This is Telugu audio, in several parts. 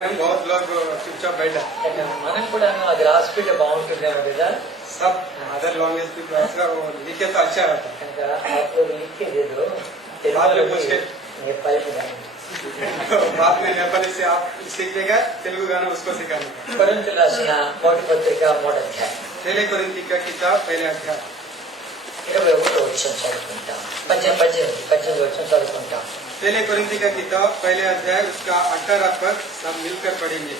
बहुत लोग चुपचाप बैठा మనం కూడా అది రాసిపెట్టే బాగుంటుందేమో కదా सब अदर लैंग्वेज भी ऐसा वो लिखे तो अच्छा रहता కనుక आप लोग लिख के दे दो बाद में पूछ के नेपाली में गाएंगे बाद में नेपाली से आप सीखिएगा तेलुगु गाना उसको सिखाने కొరింథీయులకు రాసిన మొదటి పత్రిక మొదటి అధ్యాయం पहले कोरिन्थी का किताब पहले अध्याय 21వ వచనం చదువుకుంటాం 18 వచనం చదువుకుంటాం पहले कोरिन्थी का किताब पहले अध्याय उसका 18 पद सब मिलकर पढ़ेंगे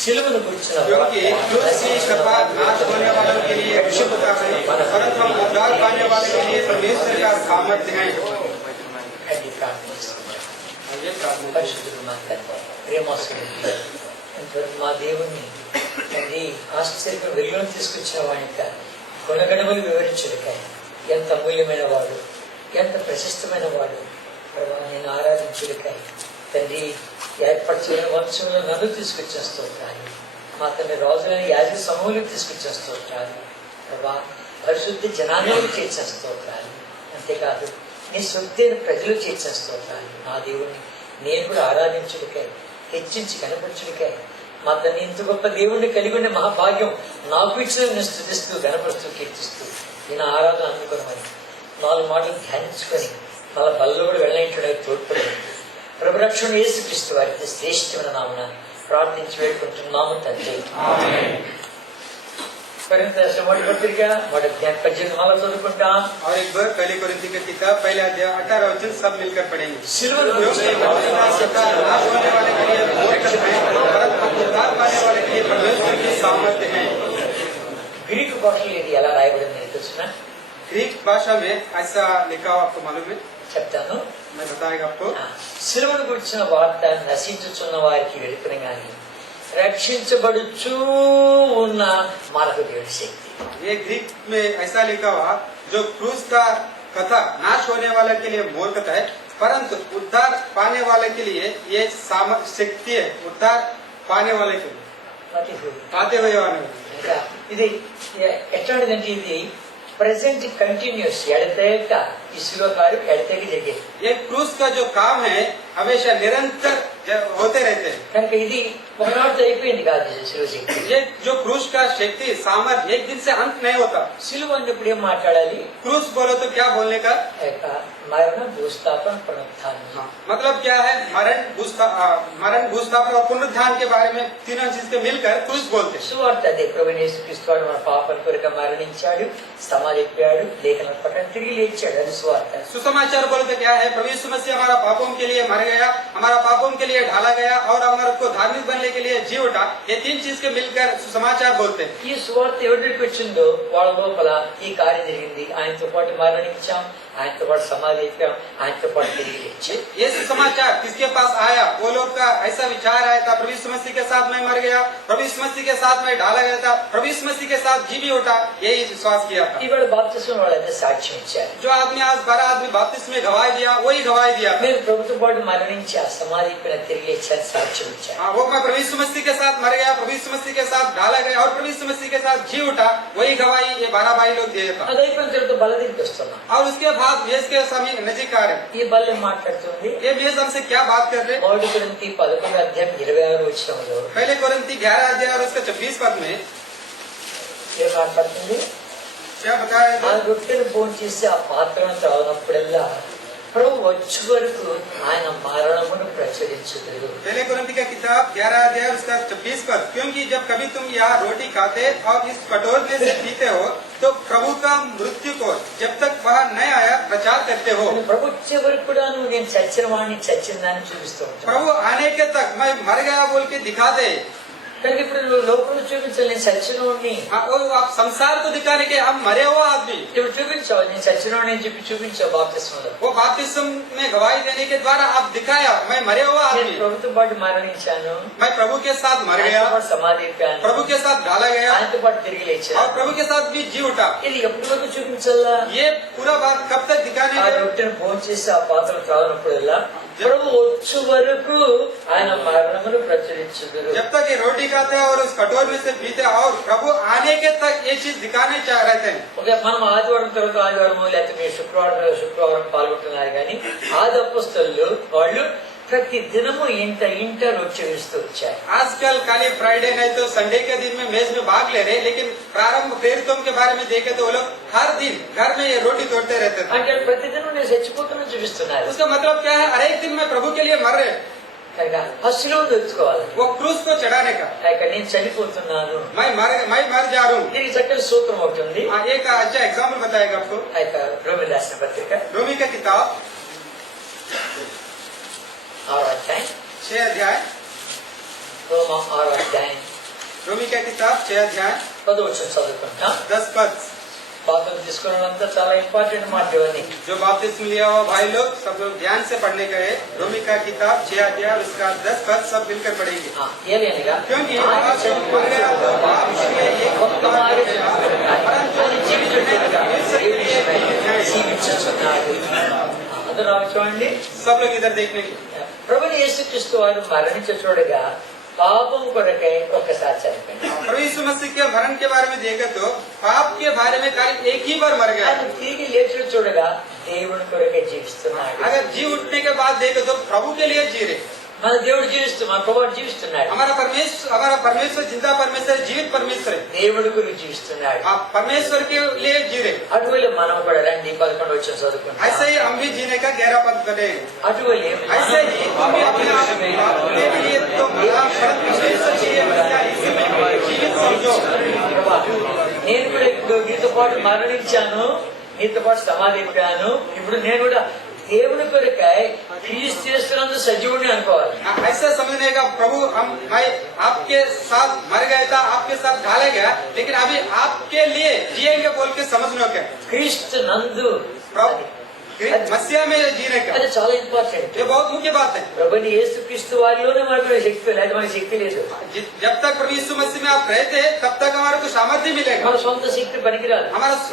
సిలువను గురించిన क्योंकि क्रूस की शपा नाश होने वालों के लिए अशुद्धता है परंतु हम उद्धार पाने वाले के लिए परमेश्वर का सामर्थ्य है అది ప్రార్థిస్తున్నాం ये प्रार्थना పరిశుద్ధుడు మాట్లాడతారు ప్రేమోసుడు ఇంతవరకు మా దేవుణ్ణి తండ్రి ఆశ్చర్యంగా వెలుగును తీసుకొచ్చిన వాడిక గుణగణములు వివరించుడికాయ ఎంత అమూల్యమైన వాడు ఎంత ప్రశస్తమైన వాడు నేను ఆరాధించుడికాయ తండ్రి ఏర్పరచిన వంశంలో నన్ను తీసుకొచ్చేస్తుంటాను మా తండ్రి రాజులని యాజక సమూహం తీసుకొచ్చేస్తుంటాను ప్రభా పరిశుద్ధ జనాంగాలు చేర్చేస్తుంటాను అంతేకాదు నీ సొత్తైన ప్రజలు చేర్చేస్తుంటాను నా దేవుణ్ణి నేను కూడా ఆరాధించుడికాయ హెచ్చించి కనపరచుడికాయ మా తల్లి ఇంత గొప్ప దేవుణ్ణి కలిగి ఉండే మహాభాగ్యం నాకు ఇచ్చిన నేను స్థుతిస్తూ గణపరుస్తూ కీర్తిస్తూ నేను ఆరాధన అందుకోమని 4 మాటలు ధ్యానించుకొని మళ్ళా బల్లో కూడా వెళ్ళేంటుడే తోడ్పడి ప్రభు రక్షణ యేసుక్రీస్తు వారికి శ్రేష్టమైన నామన ప్రార్థించి వేడుకుంటున్నాము తండ్రి కొరింథీయులకు మొదటి పత్రిక మొదటి అధ్యాయం 18 చదువుకుంటాం और एक बार पहले कोरिन्थी का किताब पहले अध्याय 18 वचन सब मिलकर पढ़ेंगे సిలువను क्योंकि मनुष्य का नाश होने वाले के लिए मूर्ख है परंतु उद्धार पाने वाले के लिए परमेश्वर की सामर्थ्य है గ్రీకు భాషలో ఇది ఎలా రాయబడింది తెలుసునా ग्रीक भाषा में ऐसा लिखा हुआ आपको मालूम है చెప్తాను मैं बताएगा आपको సిలువను గురించిన వార్త నశించుచున్న వారికి వెలుపుని గాని రక్షించబడుచూ ఉన్న మనకు దేవుడి శక్తి ये ग्रीक में ऐसा लिखा हुआ जो क्रूस का कथा नाश होने वाले के लिए मूर्खता है परंतु उद्धार पाने वाले के लिए ये शक्ति है उद्धार पाने वाले के लिए पाते हुए वाले ఇంకా ఇది ఎట్లాంటిదంటే ఇది ప్రెసెంట్ కంటిన్యూస్ ఎడతేక ఈ శిలువ కార్యం ఎడతేక జరిగేది ये क्रूस का जो काम है हमेशा निरंतर होते रहते हैं కనుక ఇది ఒకనాటితో అయిపోయింది కాదు శిలువ శక్తి ये जो क्रूस का शक्ति सामर्थ्य एक दिन से अंत नहीं होता శిలువ అన్నప్పుడు ఏం మాట్లాడాలి क्रूस बोलो तो क्या बोलने का మరణ భూస్థాపన పునరుత్థానం मतलब क्या है मरण भूस्थापन और पुनरुत्थान के बारे में तीनों चीज के मिलकर क्रूस बोलते हैं సువార్త అదే ప్రభువైన యేసుక్రీస్తు వాడు మన పాపం కొరకు మరణించాడు సమాధి ఎక్కాడు లేఖన పట్టణం తిరిగి లేచాడు అది సువార్త सुसमाचार बोले तो क्या है प्रभु यीशु मसीह हमारा पापों के लिए मर गया हमारा पापों के लिए ढाला गया और हमारे को धार्मिक बनने के लिए जी उठा ये 3 चीज के मिलकर सुसमाचार बोलते हैं ఈ సువార్త ఎవరికి వచ్చిందో వాళ్ళ లోపల ఈ కార్యం జరిగింది ఆయనతో పాటు మరణించాం ఆయనతో పాటు సమాధి ఎక్కాం ఆయనతో పాటు తిరిగి లేచాం ये सुसमाचार किसके पास आया वो लोग का ऐसा विचार आया था प्रभु यीशु मसीह के साथ मैं मर गया प्रभु यीशु मसीह के साथ मैं ढाला गया था प्रभु यीशु मसीह के साथ जी भी उठा यही विश्वास किया था ఇవాళ బాప్తిస్మం వాళ్ళైతే సాక్ష్యం ఇచ్చారు जो आदमी आज 12 आदमी बपतिस्मा में गवाही दिया वही गवाही दिया మీరు ప్రభుతో పాటు మరణించి ఆ సమాధి ఎక్కిన తిరిగి లేచారు సాక్ష్యం ఇచ్చారు वो मैं प्रभु यीशु मसीह के साथ मर गया प्रभु यीशु मसीह के साथ ढाला गया और प्रभु यीशु मसीह के साथ जी उठा वही गवाही ये 12 भाई लोग दिए था అది అయిపోయిన తర్వాత బల దగ్గరికి వస్తున్నాం और उसके बाद मेज के समय नजीक आ रहे ఈ బల్ల మాట్లాడుతుంది ये मेज हमसे क्या बात कर रहे మొదటి కొరింథీ 11 అధ్యాయం 26 వచనంలో पहले कोरिन्थी 11 अध्याय और उसका 26 पद में ఏం మాట్లాడుతుంది क्या बताया ఆ రొట్టెను భోజనం చేసి ఆ పాత్రను తాగినప్పుడల్లా ప్రభు వచ్చే వరకు ఆయన మరణమును ప్రచురించుదురు पहले कोरिन्थी का किताब 11 अध्याय और उसका 26 पद क्योंकि जब कभी तुम यहाँ रोटी खाते और इस कटोरे में से पीते हो तो प्रभु का मृत्यु को जब तक वह नहीं आया प्रचार करते हो ప్రభు వచ్చే వరకు కూడా నువ్వు నేను చచ్చిన వాడిని చచ్చిన దాన్ని చూపిస్తూ ఉంటాను प्रभु आने के तक मैं मर गया बोल के दिखा दे కానీ ఇప్పుడు నువ్వు లోపల చూపించాలి నేను చచ్చిన వాడిని वो आप संसार को दिखाने के अब मरे हुआ आदमी ఇప్పుడు చూపించావు నేను చచ్చిన వాడిని అని చెప్పి చూపించావు బాప్తిస్మలో वो बाप्तिस्म में गवाही देने के द्वारा आप दिखाया मैं मरे हुआ నేను आदमी ప్రభుతో పాటు మరణించాను मैं प्रभु के साथ मर गया ఆయనతో పాటు సమాధి ఎక్కాను प्रभु के साथ ढाला गया ఆయనతో పాటు తిరిగి లేచాను और प्रभु के साथ भी जी उठा ఇది ఎప్పటి వరకు చూపించాలా ये पूरा बात कब तक दिखाने ఆ का రొట్టెను భోజనం చేసి ఆ పాత్ర త్రాగినప్పుడల్లా ప్రభు వచ్చు వరకు ఆయన మరణమును ప్రచురించుదురు जब तक ये रोटी खाते हैं और उस कटोर में से पीते हैं और प्रभु आने के तक ये चीज दिखाने चाह रहे थे ఓకే మనం ఆదివారం తర్వాత ఆదివారం లేకపోతే మీరు శుక్రవారం పాల్గొంటున్నారు కానీ ఆది అపొస్తలులు వాళ్ళు ప్రతి దినము ఇంట రొట్టె వేస్తూ వచ్చాయి. आजकल खाली फ्राइडे नहीं तो संडे के दिन में मेज में भाग ले रहे, लेकिन प्रारंभ प्रेरितों के बारे में देखे तो वो लोग हर दिन घर में ये रोटी तोड़ते रहते थे. అంటే ప్రతి దినం నేను చచ్చిపోతున్నా చూపిస్తున్నారు. उसका मतलब क्या है? हर एक दिन में प्रभु के लिए मर रहे हैं. కనుక ఆ శిలువ తెచ్చుకోవాలి. वो क्रूस को चढ़ाने का. నేను చనిపోతున్నాను, मैं मर जा रहा हूँ. దీనికి చక్కని సూత్రం ఒకటి ఉంది. एक अच्छा एग्जाम्पल बताएगा आपको. రోమి రాసిన పత్రిక रोमी का किताब 6వ అధ్యాయం, 6 अध्याय. రోమ 6వ అధ్యాయం रोमी का किताब 6 अध्याय 10వ వచనం చదువుకుంటాం. 10 पद. బాప్తిస్మం తీసుకున్నంతా చాలా ఇంపార్టెంట్ మాట ఇవన్నీ. जो बपतिस्मा लिया हुआ भाई लोग सब लोग ध्यान से पढ़ने का है. रोमी का किताब 6 अध्याय उसका 10 पद सब मिलकर पढ़ेंगे. ఏలైనగా क्योंकि ఆయన आप जब मर गया तो आप इसलिए एक ఒక్క మారే परंतु ఆయన జీవించుచున్నాడు. అందరూ చూడండి. सब लोग इधर देखने की. ప్రభుని యేసుక్రీస్తు వారు మరణించ చూడగా పాపం కొరకై ఒక్కసారి చనిపోయాడు. प्रभु यीशु मसीह के मरण के बारे में देखे तो पाप के बारे में खाली एक ही बार मर गया. ఆయన తిరిగి లేచి చూడగా దేవుని కొరకై జీవిస్తున్నాడు. अगर जी उठने के बाद देखे तो प्रभु के लिए जी रहे. మన దేవుడు జీవిస్తున్నాడు, మన ప్రభువు జీవిస్తున్నాడు. हमारा परमेश्वर जिंदा परमेश्वर जीवित परमेश्वर है. దేవుడి గురించి జీవిస్తున్నాడు. आप परमेश्वर के लिए जी रहे. అటువైపు మనం కూడా రండి 11 వచ్చిన చదువుకుంటాం. ऐसे ही हम भी जीने का 11 पद बनेगा. అటువైపు ऐसे ही हम भी अपने आप अपने लिए तो परमेश्वर चाहिए जीवित समझो. నేను కూడా ఇప్పుడు నీతో పాటు మరణించాను, నీతో పాటు సమాధి అయిపోయాను. ఇప్పుడు నేను కూడా దేవుని కొరకై క్రీస్తు చేస్తున్నందు సజీవుని అనుకోవాలి. ऐसा समझने का प्रभु मैं आपके साथ मर गया था, आपके साथ ढाला गया, लेकिन अभी आपके लिए जिएंगे बोल के समझने का. క్రీస్తు నందు मसीहा में जीने का అది చాలా ఇంపార్టెంట్. ये बहुत मुख्य बात है. ప్రభుని యేసుక్రీస్తు వారిలోనే మనకు శక్తి లేదు, మనకి శక్తి లేదు. जब तक प्रभु यीशु मसीह में आप रहते हैं तब तक हमारे को सामर्थ्य मिलेगा. మన సొంత శక్తి పనికిరాదు.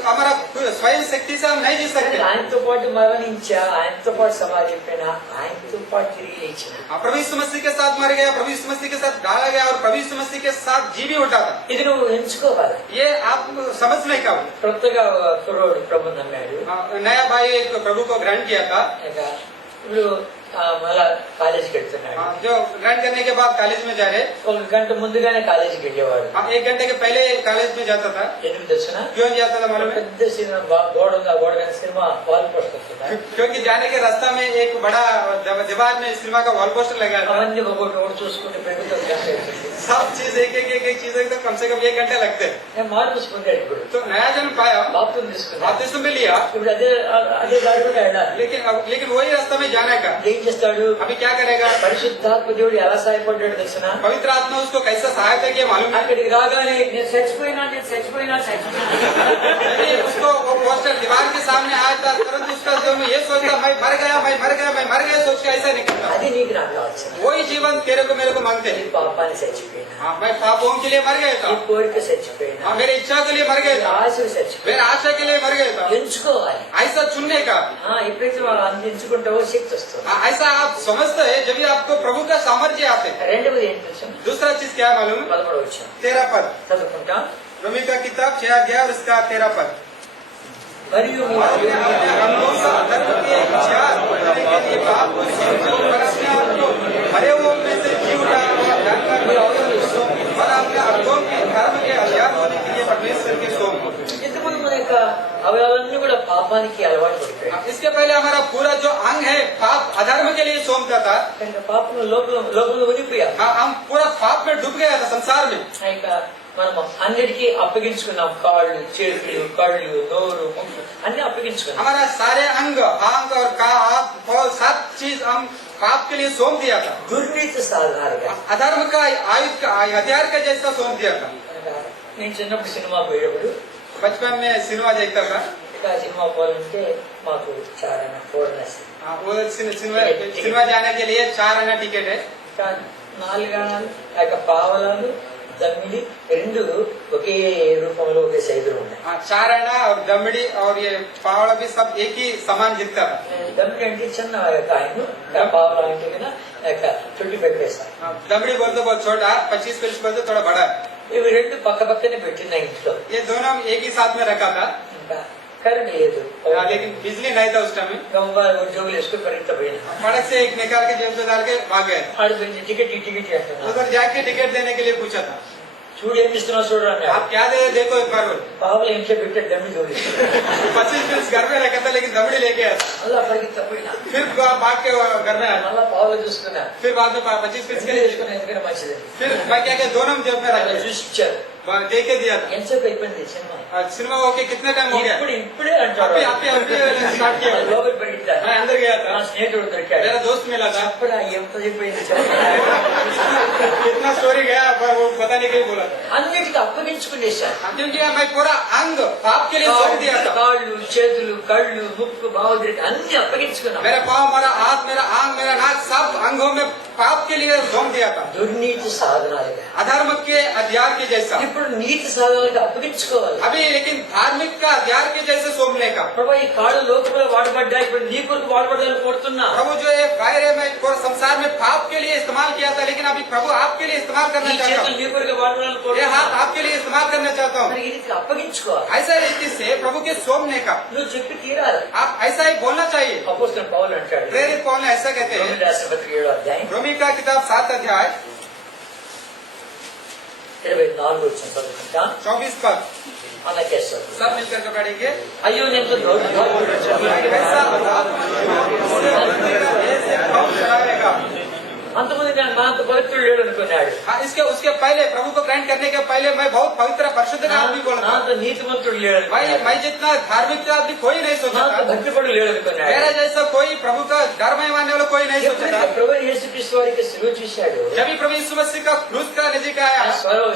हमारा स्वयं शक्ति से हम नहीं जी सकते. ఆయనతో పాటు మరణించా, ఆయనతో పాటు సమాధి అయిపోయినా, ఆయనతో పాటు తిరిగి లేచిన. प्रभु यीशु मसीह के साथ मर गया, प्रभु यीशु मसीह के साथ डाला गया और प्रभु यीशु मसीह के साथ जी भी उठा था. ఇది నువ్వు ఎంచుకోవాలి. ये आप समझने का. కొత్తగా కుర్రోడు ప్రభు నమ్మాడు. नया भाई एक प्रभु को ग्रहण किया था. ఇప్పుడు మళ్ళా కాలేజీకి వెళ్తున్నాడు. जो ग्रहण करने के बाद कॉलेज में जा रहे. ఒక గంట ముందుగానే కాలేజీకి వెళ్ళేవాడు. 1 घंटे के पहले कॉलेज में जाता था. ఎందుకు తెలుసునా? क्यों जाता था मालूम है? పెద్ద సినిమా గోడ ఉంది, ఆ గోడ మీద సినిమా వాల్ పోస్టర్ వస్తుందా? क्योंकि जाने के रास्ता में एक बड़ा दीवार में सिनेमा का वॉल पोस्टर लगा था. అవన్నీ ఒకటి చూసుకుంటే పెరుగుతుంది. सब चीज एक चीज तो कम से कम 1 घंटे लगते. నేను మార్పు పొందాడు. ఇప్పుడు तो नया जन्म पाया, బాప్తిస్మం తీసుకున్నాడు. बपतिस्मा में लिया, ఇప్పుడు అదే దారి కూడా వెళ్ళాలి. लेकिन वही रास्ता में जाने का. ఏం చేస్తాడు? अभी क्या करेगा? పరిశుద్ధాత్మ దేవుడు ఎలా సహాయపడ్డాడు తెలుసునా? पवित्र आत्मा उसको कैसा सहायता किया मालूम है? అక్కడికి రాగానే నేను చచ్చిపోయినా उसको वो पोस्टर दीवार के सामने आया था, तुरंत उसका जो ये सोचता मैं मर गया सोच के ऐसा निकलता. అది నీకు నాకు కావచ్చు. वही जीवन तेरे को मेरे को मांगते ఈ हैं. పాపాన్ని చచ్చిపోయినా, हाँ, मैं पापों के लिए मर गया ఈ था. కోరిక చచ్చిపోయినా, हाँ, मेरी इच्छा के लिए मर गया ఈ था. ఆశ చచ్చిపోయినా मेरे आशा के लिए मर गया था. ఎంచుకోవాలి. ऐसा चुनने का. ఎప్పుడైతే వాళ్ళు అందించుకుంటావో శక్తి వస్తుంది. ऐसा आप समझते हैं जब भी आपको प्रभु का सामर्थ्य आते हैं. రెండవది ఏంటి తెలుసు? दूसरा चीज क्या है मालूम है? 13వ వచనం 13 पद. చదువుకుంటాం. रोमी का किताब 6 अध्याय और उसका 13 पद. మరియు మీ अपने अंगों का धर्म की इच्छा करने के लिए पाप को समझो और अपने आप को मरे हुओं में से जी उठा हुआ जानकर और अपने अंगों के धर्म के आजाद होने के लिए परमेश्वर के सौंप. ఇంతకుముందు మన యొక్క అవయవాలన్నీ కూడా పాపానికి అలవాటు పడిపోయాయి. इसके पहले हमारा पूरा जो अंग है पाप अधर्म के लिए सौंपता था. కనుక పాపంలో లోపల ఉనిపోయాం. हम पूरा पाप में डूब गया था संसार में. ఇక మనం అన్నిటికీ అప్పగించుకున్నాం. కాళ్ళు, చేతులు, కళ్ళు, నోరు, ముక్కు అన్ని అప్పగించుకున్నాం. हमारा सारे अंग और हाथ और सब चीज हम पाप के लिए सौंप दिया था. దుర్నీతి సాధనాలుగా. अधर्म का हथियार का जैसा सौंप दिया था. నేను చిన్నప్పుడు సినిమా పోయేటప్పుడు बचपन में सिनेमा देखता था. ఇక సినిమా పోవాలంటే మాకు చాలా ఫోర్నెస్. वो सिनेमा जाने के लिए 4 आना टिकट है. 4 ఆనాలు, ఆ యొక్క పావలాలు, దమ్మిడి రెండు ఒకే రూపంలో ఒకే సైజులో ఉన్నాయి. 4 आना और दमड़ी और ये पावड़ा भी सब एक ही समान दिखता था. దమ్మిడి అంటే చిన్న కాయను, పావలా అంటే కదా 25 పైసా. दमड़ी बोलते बहुत छोटा, 25 पैसे बोलते थोड़ा बड़ा. ఇవి రెండు పక్క పక్కనే పెట్టిన ఇంట్లో. ये दोनों एक ही साथ में रखा था. ఇంకా కరెంట్ లేదు. लेकिन बिजली नहीं था उस टाइम में। గంగా ఉద్యోగులు వేసుకుని పరిగెత్తపోయినా फड़क से एक निकाल के जेब से डाल के भाग गए। ఆడు టికెట్ టికెట్ అంటున్నా. उधर जाके टिकट देने के लिए पूछा था, చూడు ఏమి ఇస్తున్నావు చూడు అన్నాడు. आप क्या दे देखो एक बार बोल। పాపలు ఇంట్లో పెట్టే డమ్మి జోలి 25 पीस घर में रखा था लेकिन दबड़ी लेके आया था। అలా పరిగెత్తపోయినా फिर भाग के घर में आया। మళ్ళా పావులు చూసుకున్నా. फिर बाद में 25 पीस के लिए తీసుకుని ఎందుకంటే మంచిది फिर मैं क्या किया, दोनों जेब में रख చూసి ఇచ్చారు. दे के दिया था। ఎంతసేపు అయిపోయింది సినిమా? सिनेमा होके कितने टाइम हो गया? ఇప్పుడే అంటాడు. अभी स्टार्ट किया। లోపల పరిగెత్తాను. मैं अंदर गया నా था, స్నేహితుడు దొరికాడు. मेरा दोस्त मिला था। అప్పుడు ఎంత చెప్పిపోయింది कितना स्टोरी गया पर वो बताने के लिए बोला था, అన్నిటికీ అప్పగించుకునేశాను. क्योंकि मैं पूरा अंग पाप के लिए सौंप दिया था। కాళ్ళు చేతులు కళ్ళు ముక్కు బావదిరికి అన్ని అప్పగించుకున్నాం. मेरा पाँव, मेरा हाथ, मेरा आंग, मेरा नाक, सब अंगों में पाप के लिए सौंप दिया था। దుర్నీతి సాధనాలుగా अधर्म के अध्यार के जैसा। ఇప్పుడు నీతి సాధనాలుగా అప్పగించుకోవాలి. अभी लेकिन धार्मिक का अध्यार के जैसे सौंपने का। ప్రభు ఈ కాళ్ళు లోకంలో వాడబడ్డా, ఇప్పుడు నీ కొరకు వాడబడ్డాలని కోరుతున్నా. प्रभु जो ये दायरे में पूरा संसार में पाप के लिए इस्तेमाल किया था, लेकिन अभी प्रभु आपके लिए इस्तेमाल నీ करना चाहता చేతులు हूँ। నీ కొరకు వాడబడాలని ये కోరుతున్నా. हाथ आपके लिए इस्तेमाल करना चाहता हूँ। మరి ఈ రీతికి అప్పగించుకోవాలి. ऐसा रीति से प्रभु के सौंपने का నువ్వు చెప్పి తీరాలి. आप ऐसा ही बोलना चाहिए। అపోస్తలుడు పౌలు అంటాడు, प्रेरित पौल ने ऐसा कहते రోమీయులకు हैं, రాసిన పత్రిక 7వ అధ్యాయం रोमी का किताब 7 अध्याय 24 వచ్చిన చదువుకుంటా. 24 पद అన్నకేశ్వరు सब मिलकर के पढ़ेंगे। అయ్యో నేను దౌర్భాగ్యుడు. कैसा ऐसे कौन चलाएगा? అంతమంది నా అంత పవిత్రుడు లేడు అనుకున్నాడు. हाँ, इसके उसके पहले प्रभु को ग्रहण करने के पहले मैं बहुत पवित्र परिशुद्ध का आदमी बोला నా था। అంత నీతిమంతుడు లేడు भाई అనుకున్నాడు. मैं जितना धार्मिक था आदमी कोई नहीं నా सोचा అంత था। భక్తిపడు లేడు అనుకున్నాడు. मेरा जैसा कोई प्रभु का धर्म मानने वाला कोई नहीं सोचा था। ఎప్పుడైతే ప్రభు యేసుక్రీస్తు వారికి సిలువ చూశాడు, जब भी प्रभु यीशु मसीह का क्रूस का नजदीक आया,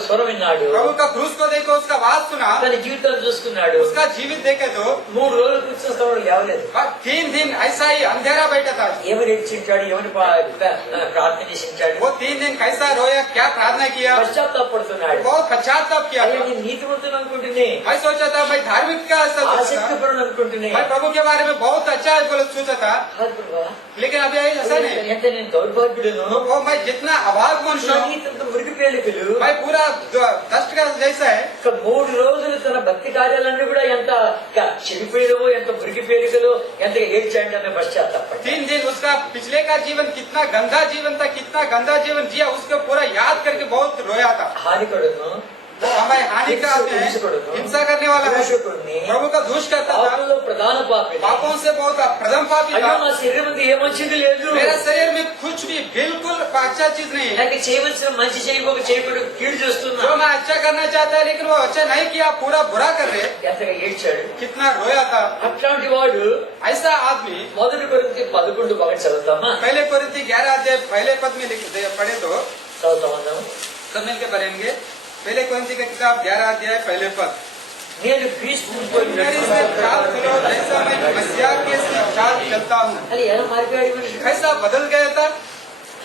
స్వరం విన్నాడు, प्रभु का क्रूस को देखो, उसका आवाज सुना, తన జీవితాన్ని చూసుకున్నాడు. उसका जीवित देखे तो 3 రోజులు కూర్చున్న స్థలంలో లేవలేదు. 3 दिन ऐसा ही अंधेरा बैठा था। ఏమని ఏడ్చింటాడు, ఏమని ప్రార్థన చేసింటాడు, वो 3 दिन कैसा रोया, क्या प्रार्थना किया, పశ్చాత్తాపడుతున్నాడు. बहुत पश्चाताप किया అయ్యో था। నేను నీతిమంతుడు అనుకుంటున్నా, मैं सोचा था मैं धार्मिक का ऐसा सोचा था। ఆసక్తిపరుడు అనుకుంటున్నా. मैं प्रभु के बारे में बहुत अच्छा है बोले सोचा था, కాదు ప్రభా, लेकिन अभी ऐसा नहीं। ఎంత నేను దౌర్భాగ్యుడును, वो मैं जितना अभाग मनुष्य हूँ, నీతంత మురికి పేలికలు. मैं पूरा दस्ट का जैसा है। 3 రోజులు తన భక్తి కార్యాలన్నీ కూడా ఎంత చెడిపోయేదో, ఎంత మురికి పేలికలో, ఎంత ఏడ్చాడు అనే పశ్చాత్తాపడ్డాడు. 3 दिन उसका पिछले का जीवन कितना गंदा जीवन था, कितना गंदा जीवन जिया, उसको पूरा याद करके बहुत रोया था। హానికడును, वो हमारे हानि का आदमी है, हिंसा करने वाला है, దోషకుడిని, प्रभु का दोष करता था, పాపంలో ప్రధాన పాపి. पापों से बहुत प्रथम पापी అయ్యో था। నా శరీరం ఏ మంచిది లేదు, मेरा शरीर में कुछ भी बिल्कुल अच्छा चीज नहीं है। నాకు చేయవలసిన మంచి చేయబోక చేయకూడదు కీడు చేస్తున్నా. जो मैं अच्छा करना चाहता है लेकिन वो अच्छा नहीं किया, पूरा बुरा कर रहे। ఎంతగా ఏడ్చాడు. कितना रोया था। అట్లాంటి వాడు ऐसा आदमी 1 కొరింథీ 11 బాగా చదువుతామా? पहले कोरिन्थी 11 अध्याय पहले पद में पढ़े तो చదువుతాం. सब मिलकर पढ़ेंगे। पहले कोरिन्थी का किताब 11 अध्याय पहले पद। నేను క్రీస్తు मेरी से चाल चलो जैसा मैं मसीहा के चाल चलता हूँ। అది ఎలా మారిపోయాడు మనిషి? कैसा बदल गया था।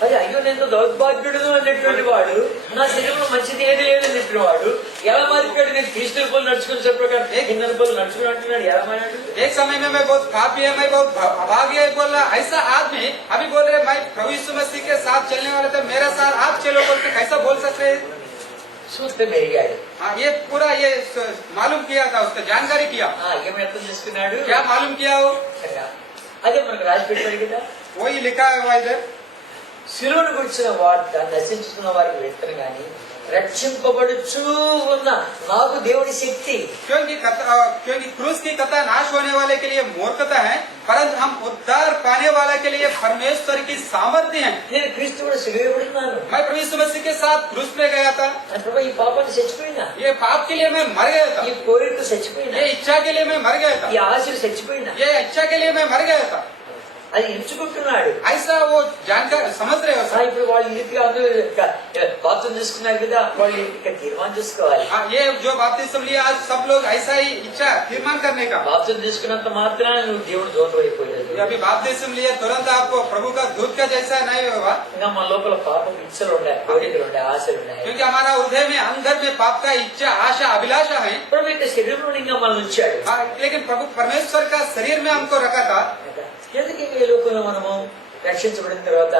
అది అయ్యో నేను దౌర్భాగ్యుడు అనేటువంటి వాడు, నా శరీరంలో మంచిది ఏది లేదు అనేటువంటి వాడు ఎలా మారిపోయాడు? నేను క్రీస్తు పోలు నడుచుకుని చెప్పాడు, కింద పోలు నడుచుకుని అంటున్నాడు, ఎలా మారాడు? एक समय में मैं बहुत पापी है, मैं बहुत अभागी है बोल रहा। ऐसा आदमी अभी बोल रहे मैं प्रभु यीशु मसीह के साथ चलने वाला था, मेरा साथ आप चलो बोलते कैसा बोल सकते हैं? చూస్తే పెరిగాడు. हाँ, ये पूरा ये मालूम किया था, उसका जानकारी किया। ఏమి అర్థం చేసుకున్నాడు? क्या मालूम किया वो? అదే మనకు రాసి పెట్టాడు కదా, वही लिखा है हुआ इधर। శిలువను గురించిన వార్త నశించుకున్న వారికి వెళ్తాను గాని రక్షింపబడుచు ఉన్న నాకు దేవుడి శక్తి. क्योंकि क्रूस की कथा नाश होने वाले के लिए मूर्खता है, परंतु हम उद्धार पाने वाले के लिए परमेश्वर की सामर्थ्य है। నేను క్రీస్తు కూడా సిలువేయబడుతున్నాను. मैं प्रभु यीशु मसीह के साथ क्रूस पे गया था। ప్రభు ఈ పాపాన్ని చచ్చిపోయినా, ये पाप के लिए मैं मर गया था, ఈ కోరిక చచ్చిపోయినా, ये इच्छा के लिए मैं मर गया था, ఈ ఆశలు చచ్చిపోయినా, ये इच्छा के लिए मैं मर गया था। అది ఎంచుకుంటున్నాడు. ऐसा वो जानकर समझ रहे हो सर। ఇప్పుడు వాళ్ళు ఇంటికి అందరూ బాప్తిసం తీసుకున్నారు కదా, వాళ్ళు ఇక తీర్మానం చేసుకోవాలి. हाँ, ये जो बपतिस्मा लिया आज सब लोग ऐसा ही इच्छा तीर्मान करने का। బాప్తిసం తీసుకున్నంత మాత్రాన నువ్వు దేవుడు దూరం అయిపోలేదు. अभी बपतिस्मा लिया तुरंत आपको प्रभु का दूध का जैसा नहीं होगा, ఇంకా మన లోపల పాపం ఇచ్చలు ఉన్నాయి, కోరికలు ఉన్నాయి, ఆశలు ఉన్నాయి. क्योंकि हमारा हृदय में अंदर में पाप का इच्छा आशा अभिलाषा है। ప్రభు యొక్క శరీరంలో ఇంకా మనం ఉంచాడు. हाँ, लेकिन प्रभु परमेश्वर का शरीर में हमको रखा था। ఎందుకు ఈ లోకంలో మనము రక్షించబడిన తర్వాత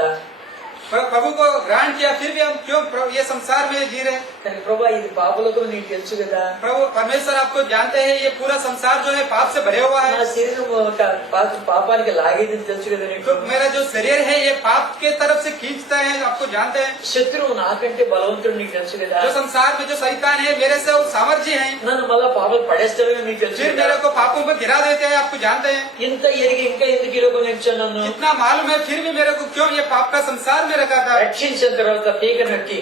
प्रभु को ग्रहण किया, फिर भी हम क्यों ये संसार में जी रहे? కానీ ప్రభా ఇది పాపలకు నీకు తెలుసు కదా, प्रभु परमेश्वर आपको जानते हैं, ये पूरा संसार जो है पाप से भरे हुआ నా है। శరీరం పాపానికి లాగేది తెలుసు కదా నీకు. तो मेरा जो शरीर है ये पाप के तरफ से खींचता है, आपको जानते हैं। శత్రువు నాకంటే బలవంతుడు నీకు తెలుసు కదా, जो संसार में जो शैतान है मेरे से वो सामर्थ्य है, నన్ను మళ్ళా పాపలు పడేస్తాడని నీకు తెలుసు फिर కదా. मेरे को पापों में गिरा देते हैं, आपको जानते हैं। ఇంత ఎరిగి ఇంకా ఎందుకు ఈ లోకం నేర్చాను నన్ను? इतना मालूम है फिर भी मेरे को क्यों ये पाप का संसार में रखा था। రక్షించిన తర్వాత పీక నొక్కి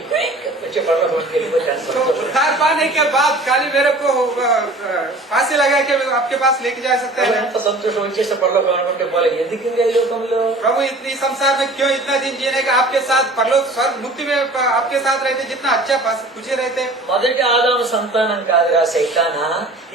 వచ్చే పర్లోకానికి వెళ్ళిపోతాను. तो उद्धार पाने के बाद खाली मेरे को फांसी लगा के आपके पास लेके जा सकते हैं। ఎంత సంతోషం వచ్చేస్తే పరలోకం అనుకుంటే పోలే. ఎందుకు ఇంకా ఈ లోకంలో? प्रभु इतनी संसार में क्यों इतना दिन जीने का, आपके साथ परलोक स्वर्ग मुक्ति में आपके साथ रहते, जितना अच्छा खुशी रहते। మొదటి ఆదాము సంతానం కాదురా సైతానా,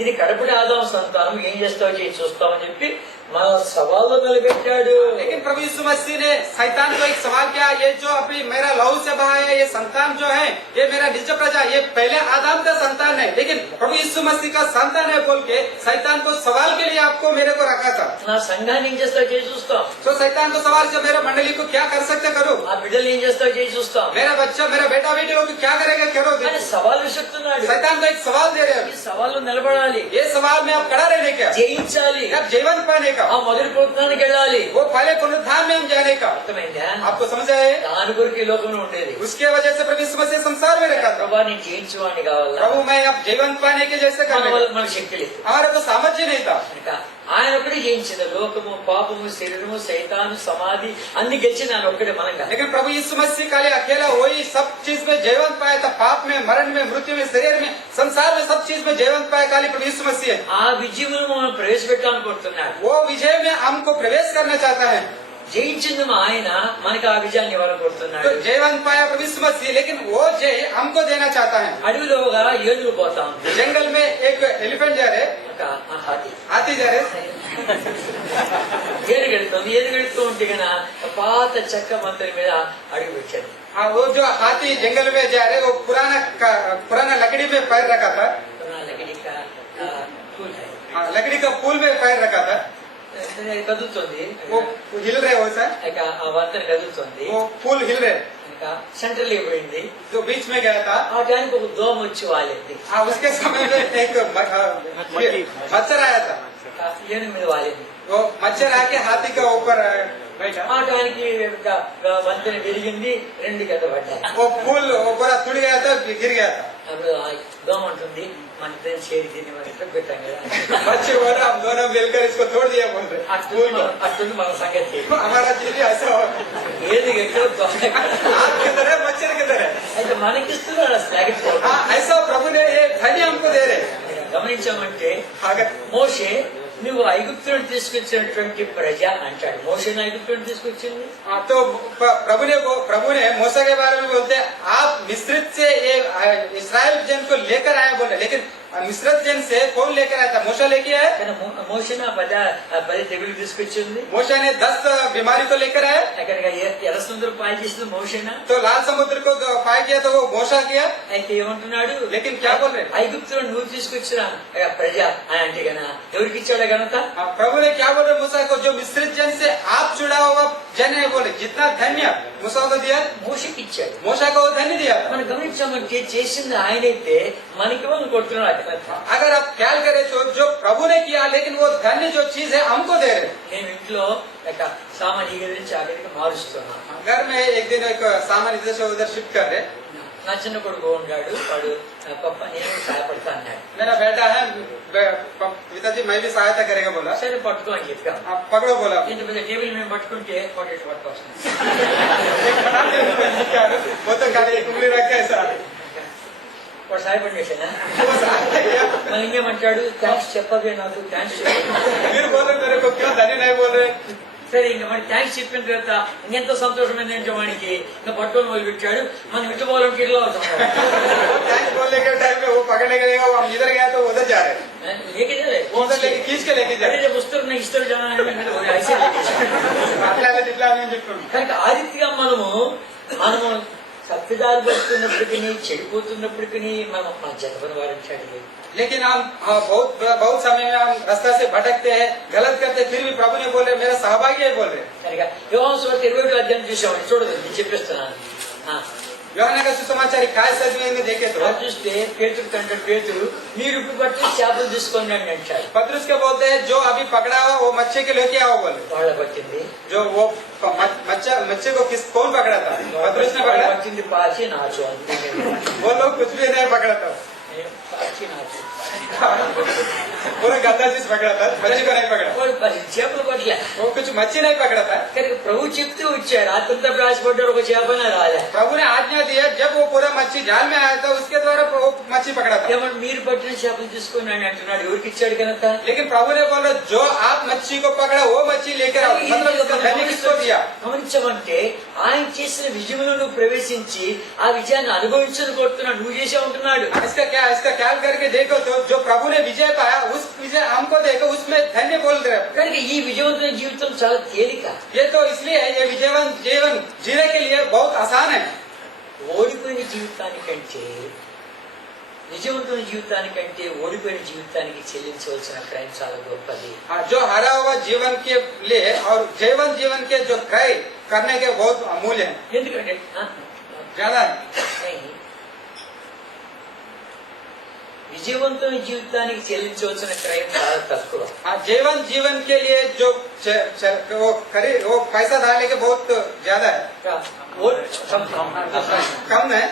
ఇది కడపటి ఆదాము సంతానం, ఏం చేస్తావు చేయి చూస్తామని చెప్పి మన సవాల్లో నిలబెట్టాడు. लेकिन प्रभु यीशु मसीह ने शैतान को एक सवाल किया, ये जो अभी मेरा लहू से बहा है, ये संतान जो है, ये मेरा निज प्रजा, ये पहले आदम का संतान है, लेकिन प्रभु यीशु मसीह का संतान है बोल के शैतान को सवाल के लिए आपको मेरे को रखा था। నా సంఘాన్ని ఏం చేస్తావు చేయి చూస్తాం, तो शैतान को सवाल से मेरा मंडली को क्या कर सकते करो, ఆ బిడ్డలు ఏం చేస్తావు చేయి చూస్తాం मेरा बच्चा मेरा बेटा बेटी लोग क्या करेगा करो। అని సవాల్ విసురుతున్నాడు. शैतान को एक सवाल दे रहे ఈ हैं, సవాల్లో నిలబడాలి, ये सवाल में आप खड़ा रहने का, జయించాలి, आप जीवन पाने का, ఆ మొదటి పునరుద్ధానానికి వెళ్ళాలి. वो पहले पुनरुत्थान में हम जाने का। అర్థమైందా? आपको समझ आए? దాని కొరకు ఈ లోకంలో ఉండేది. उसके वजह से प्रभु यीशु मसीह संसार में रखा था। ప్రభా నేను జయించువాడిని కావాలా, प्रभु मैं अब जीवन पाने के जैसे మన करने వల్ల का, మనకు శక్తి లేదు हमारे को सामर्थ्य नहीं था। కనుక ఆయన ఒక్కడే జయించిన లోకము, పాపము, శరీరము, సైతాను, సమాధి అన్ని గెలిచిన ఆయన ఒక్కడే మనంగా. लेकिन प्रभु यीशु मसीह खाली अकेला वही सब चीज में जीवन पाया था, पाप में, मरण में, मृत्यु में, शरीर में, संसार में सब चीज में जीवन पाया खाली प्रभु यीशु मसीह है। ఆ విజయమును మనం ప్రవేశపెట్టాలనుకుంటున్నాడు. वो विजय में हमको प्रवेश करना चाहता है। జయించింది ఆయన, మనకి ఆ విజయాన్ని ఇవ్వాలనుకుంటున్నాడు. तो जीवन पाया प्रभु यीशु मसीह, लेकिन वो जय हमको देना चाहता है। అడవిలోగా ఏనుగు పోతా ఉంది, जंगल में एक एलिफेंट जा रहे, ఒక हाथी जा रहे, ఏనుగెడుతుంది. ఏనుగెడుతూ ఉంటే గన పాత చెక్క మంత్రి మీద అడుగు పెట్టాడు. वो जो हाथी जंगल में जा रहे, वो पुराना लकड़ी में पैर रखा था, लकड़ी का पुल में पैर रखा था, కదులుతుంది, वो हिल रहे हो सर, ఇక ఆ వంతెన కదులుతుంది, वो पुल हिल रहे, ఇంకా సెంట్రల్ పోయింది. जो बीच में गया था। ఆ టైంకి ఒక దోమ వచ్చి వాలింది, उसके समय में एक मच्छर आया था, ఏనుగు మీద వాలింది. वो मच्छर आके हाथी का ऊपर बैठा, ఆ టైంకి వంతెన విరిగింది, రెండు గడ్డ పడ్డాయి. वो पुल ऊपर टूट गया था, गिर गया था। అప్పుడు ఆ దోమ ఉంటుంది, మన ఇద్దరం చేరి దీన్ని మనం ఇట్లా పెట్టాం కదా. बच्चे बोला हम दोनों मिलकर इसको तोड़ दिया बोल रहे, అట్టుంది మన సంగతి. हमारा चीज ऐसा हो, ఏది ఎక్కడ దోమ ఎక్కడ. आप किधर है मच्छर किधर है। అయితే మనకిస్తున్నాడు ఆ స్లాగెట్. हाँ ऐसा प्रभु ने ये धन्य हमको दे रहे। గమనించామంటే अगर మోషే నువ్వు ఐగుప్తులను తీసుకొచ్చినటువంటి ప్రజ అంటాడు. మోషేని ఐగుప్తులను తీసుకొచ్చింది. तो प्रभु ने मूसा के बारे में बोलते हैं, आप मिस्र से ये इस्राएल जन को लेकर आए बोले, लेकिन मिस्र जन से कौन लेकर आया था? मूसा लेके आया। కానీ మోషేని ఆ పది తెగులు తీసుకొచ్చింది. मूसा ने 10 बीमारी को लेकर आया, అక్కడికి ఎర్ర సముద్రం పాలు చేసింది మోషేనా. तो लाल समुद्र को पार किया तो वो मूसा किया। అయితే ఏమంటున్నాడు? लेकिन क्या बोल रहे हैं? ఐగుప్తులను నువ్వు తీసుకొచ్చిన ప్రజ అని అంటే గన ఎవరికి ఇచ్చాడు ఘనత? प्रभु ने क्या बोल रहे मूसा को, जो मिस्र जन से आप जुड़ा हुआ जन है बोले, जितना धन्य मूसा को दिया, మోషకి ఇచ్చాడు. मूसा को वो धन्य दिया। మనం గమనించామంటే చేసింది ఆయనైతే మనకి వాళ్ళు కొడుతున్నాడు. अगर आप ख्याल करें तो जो प्रभु ने किया, लेकिन वो धन्य जो चीज है हमको दे रहे। నేను ఇంట్లో సామాన్ ఈ గది నుంచి ఆ గదికి మారుస్తున్నాను. घर में एक दिन एक सामान इधर से उधर शिफ्ट कर रहे, నా చిన్న కొడుకు ఉన్నాడు, వాడు పప్ప నేను సహాయపడతా అన్నాడు. मेरा बेटा है, पिताजी मैं भी सहायता करेगा बोला। సరే పట్టుకో అని చెప్పాను. आप पकड़ो बोला। ఇంత పెద్ద టేబుల్ మేము పట్టుకుంటే పొట్టేసి పట్టుకొస్తుంది. वो तो खाली एक उंगली रख के ऐसा, వాడు సహాయపడి చేశానా? वो सहायता किया। మళ్ళీ ఇంకేమంటాడు, థ్యాంక్స్ చెప్పవే నాకు, థ్యాంక్స్ చెప్పు. फिर बोल रहे मेरे को क्यों धन्य नहीं बोल रहे। సరే ఇంకా మరి థ్యాంక్స్ చెప్పిన తర్వాత ఇంకెంతో సంతోషమైంది ఏంటో వాడికి. ఇంకా పట్టుకొని మొదలు పెట్టాడు. మనం ఇటు పోవాలంటే ఇట్లా అవుతాం. थैंक्स बोलने के टाइम में वो पकड़ने के लिए वो हम इधर गया तो उधर जा रहे, उधर लेके खींच के लेके जा रहे। వస్తున్న ఇస్తారు జనాలు అట్లా ఇట్లా అని చెప్తున్నాం। కనుక ఆ రీతిగా మనము తప్పిదాలు పడుతున్నప్పటికీ చెడిపోతున్నప్పటికీ మనం మన జగన్ వారించాడు. लेकिन हम बहुत बहुत समय में हम रास्ता से भटकते हैं, गलत करते हैं, फिर भी प्रभु ने बोल रहे मेरा सहभागी है बोल रहे। కనుక యోహాను సువార్త 27వ అధ్యాయం చూసామండి, చూడదు నేను చెప్పేస్తున్నాను. యోహాను का सुसमाचार 21 अध्याय में देखे तो చూస్తే పేతురు కంటాడు, పేతురు మీరు ఇప్పుడు పట్టి చేపలు తీసుకోండి అని అంటాడు. पतरस के बोलते हैं जो अभी पकड़ा हुआ वो मच्छी के लेके आओ बोले। వాళ్ళ పట్టింది जो वो मच्छी को कौन पकड़ा था? पतरस ने पकड़ा। పట్టింది పాచి నాచు అంతే. वो लोग कुछ भी नहीं पकड़ा था, పాచి నాచు पूरा गद्दा चीज पकड़ा था, मच्छी को नहीं पकड़ा। చేపలు పట్టలే, वो कुछ मच्छी नहीं पकड़ा था। కానీ ప్రభు చెప్తూ వచ్చాడు అతంతా రాసిపడ్డాడు ఒక చేపనే రాలే. प्रभु ने आज्ञा दिया, जब वो पूरा मच्छी जाल में आया था उसके द्वारा वो मच्छी पकड़ा था। ఏమన్నా మీరు పట్టిన చేపలు తీసుకుని అని అంటున్నాడు, ఎవరికి ఇచ్చాడు కనుక. लेकिन प्रभु ने बोला जो आप मच्छी को पकड़ा वो मच्छी लेकर आओ, मतलब इसका धन्य किसको दिया? గమనించమంటే ఆయన చేసిన విజయంలో నువ్వు ప్రవేశించి ఆ విజయాన్ని అనుభవించని కోరుతున్నాడు, నువ్వు చేసే ఉంటున్నాడు. इसका ख्याल करके देखो तो जो प्रभु ने विजय पाया उस विजय हमको देखो, उसमें धन्य बोल रहे। కనుక ఈ విజయవంతమైన జీవితం చాలా తేలిక. ये तो इसलिए है, ये विजयवंत जीवन जीने के लिए बहुत आसान है। ఓడిపోయిన జీవితానికంటే విజయవంతమైన జీవితానికంటే ఓడిపోయిన జీవితానికి చెల్లించవలసిన క్రయం చాలా గొప్పది. जो हरा हुआ जीवन के लिए और जयवंत जीवन के जो क्रय करने के बहुत अमूल्य है, ఎందుకంటే ज्यादा है। విజయవంతమైన జీవితానికి చెల్లించవలసిన క్రయం చాలా తక్కువ. जीवन जीवन के लिए जो वो पैसा डालने के बहुत ज्यादा है, कम है।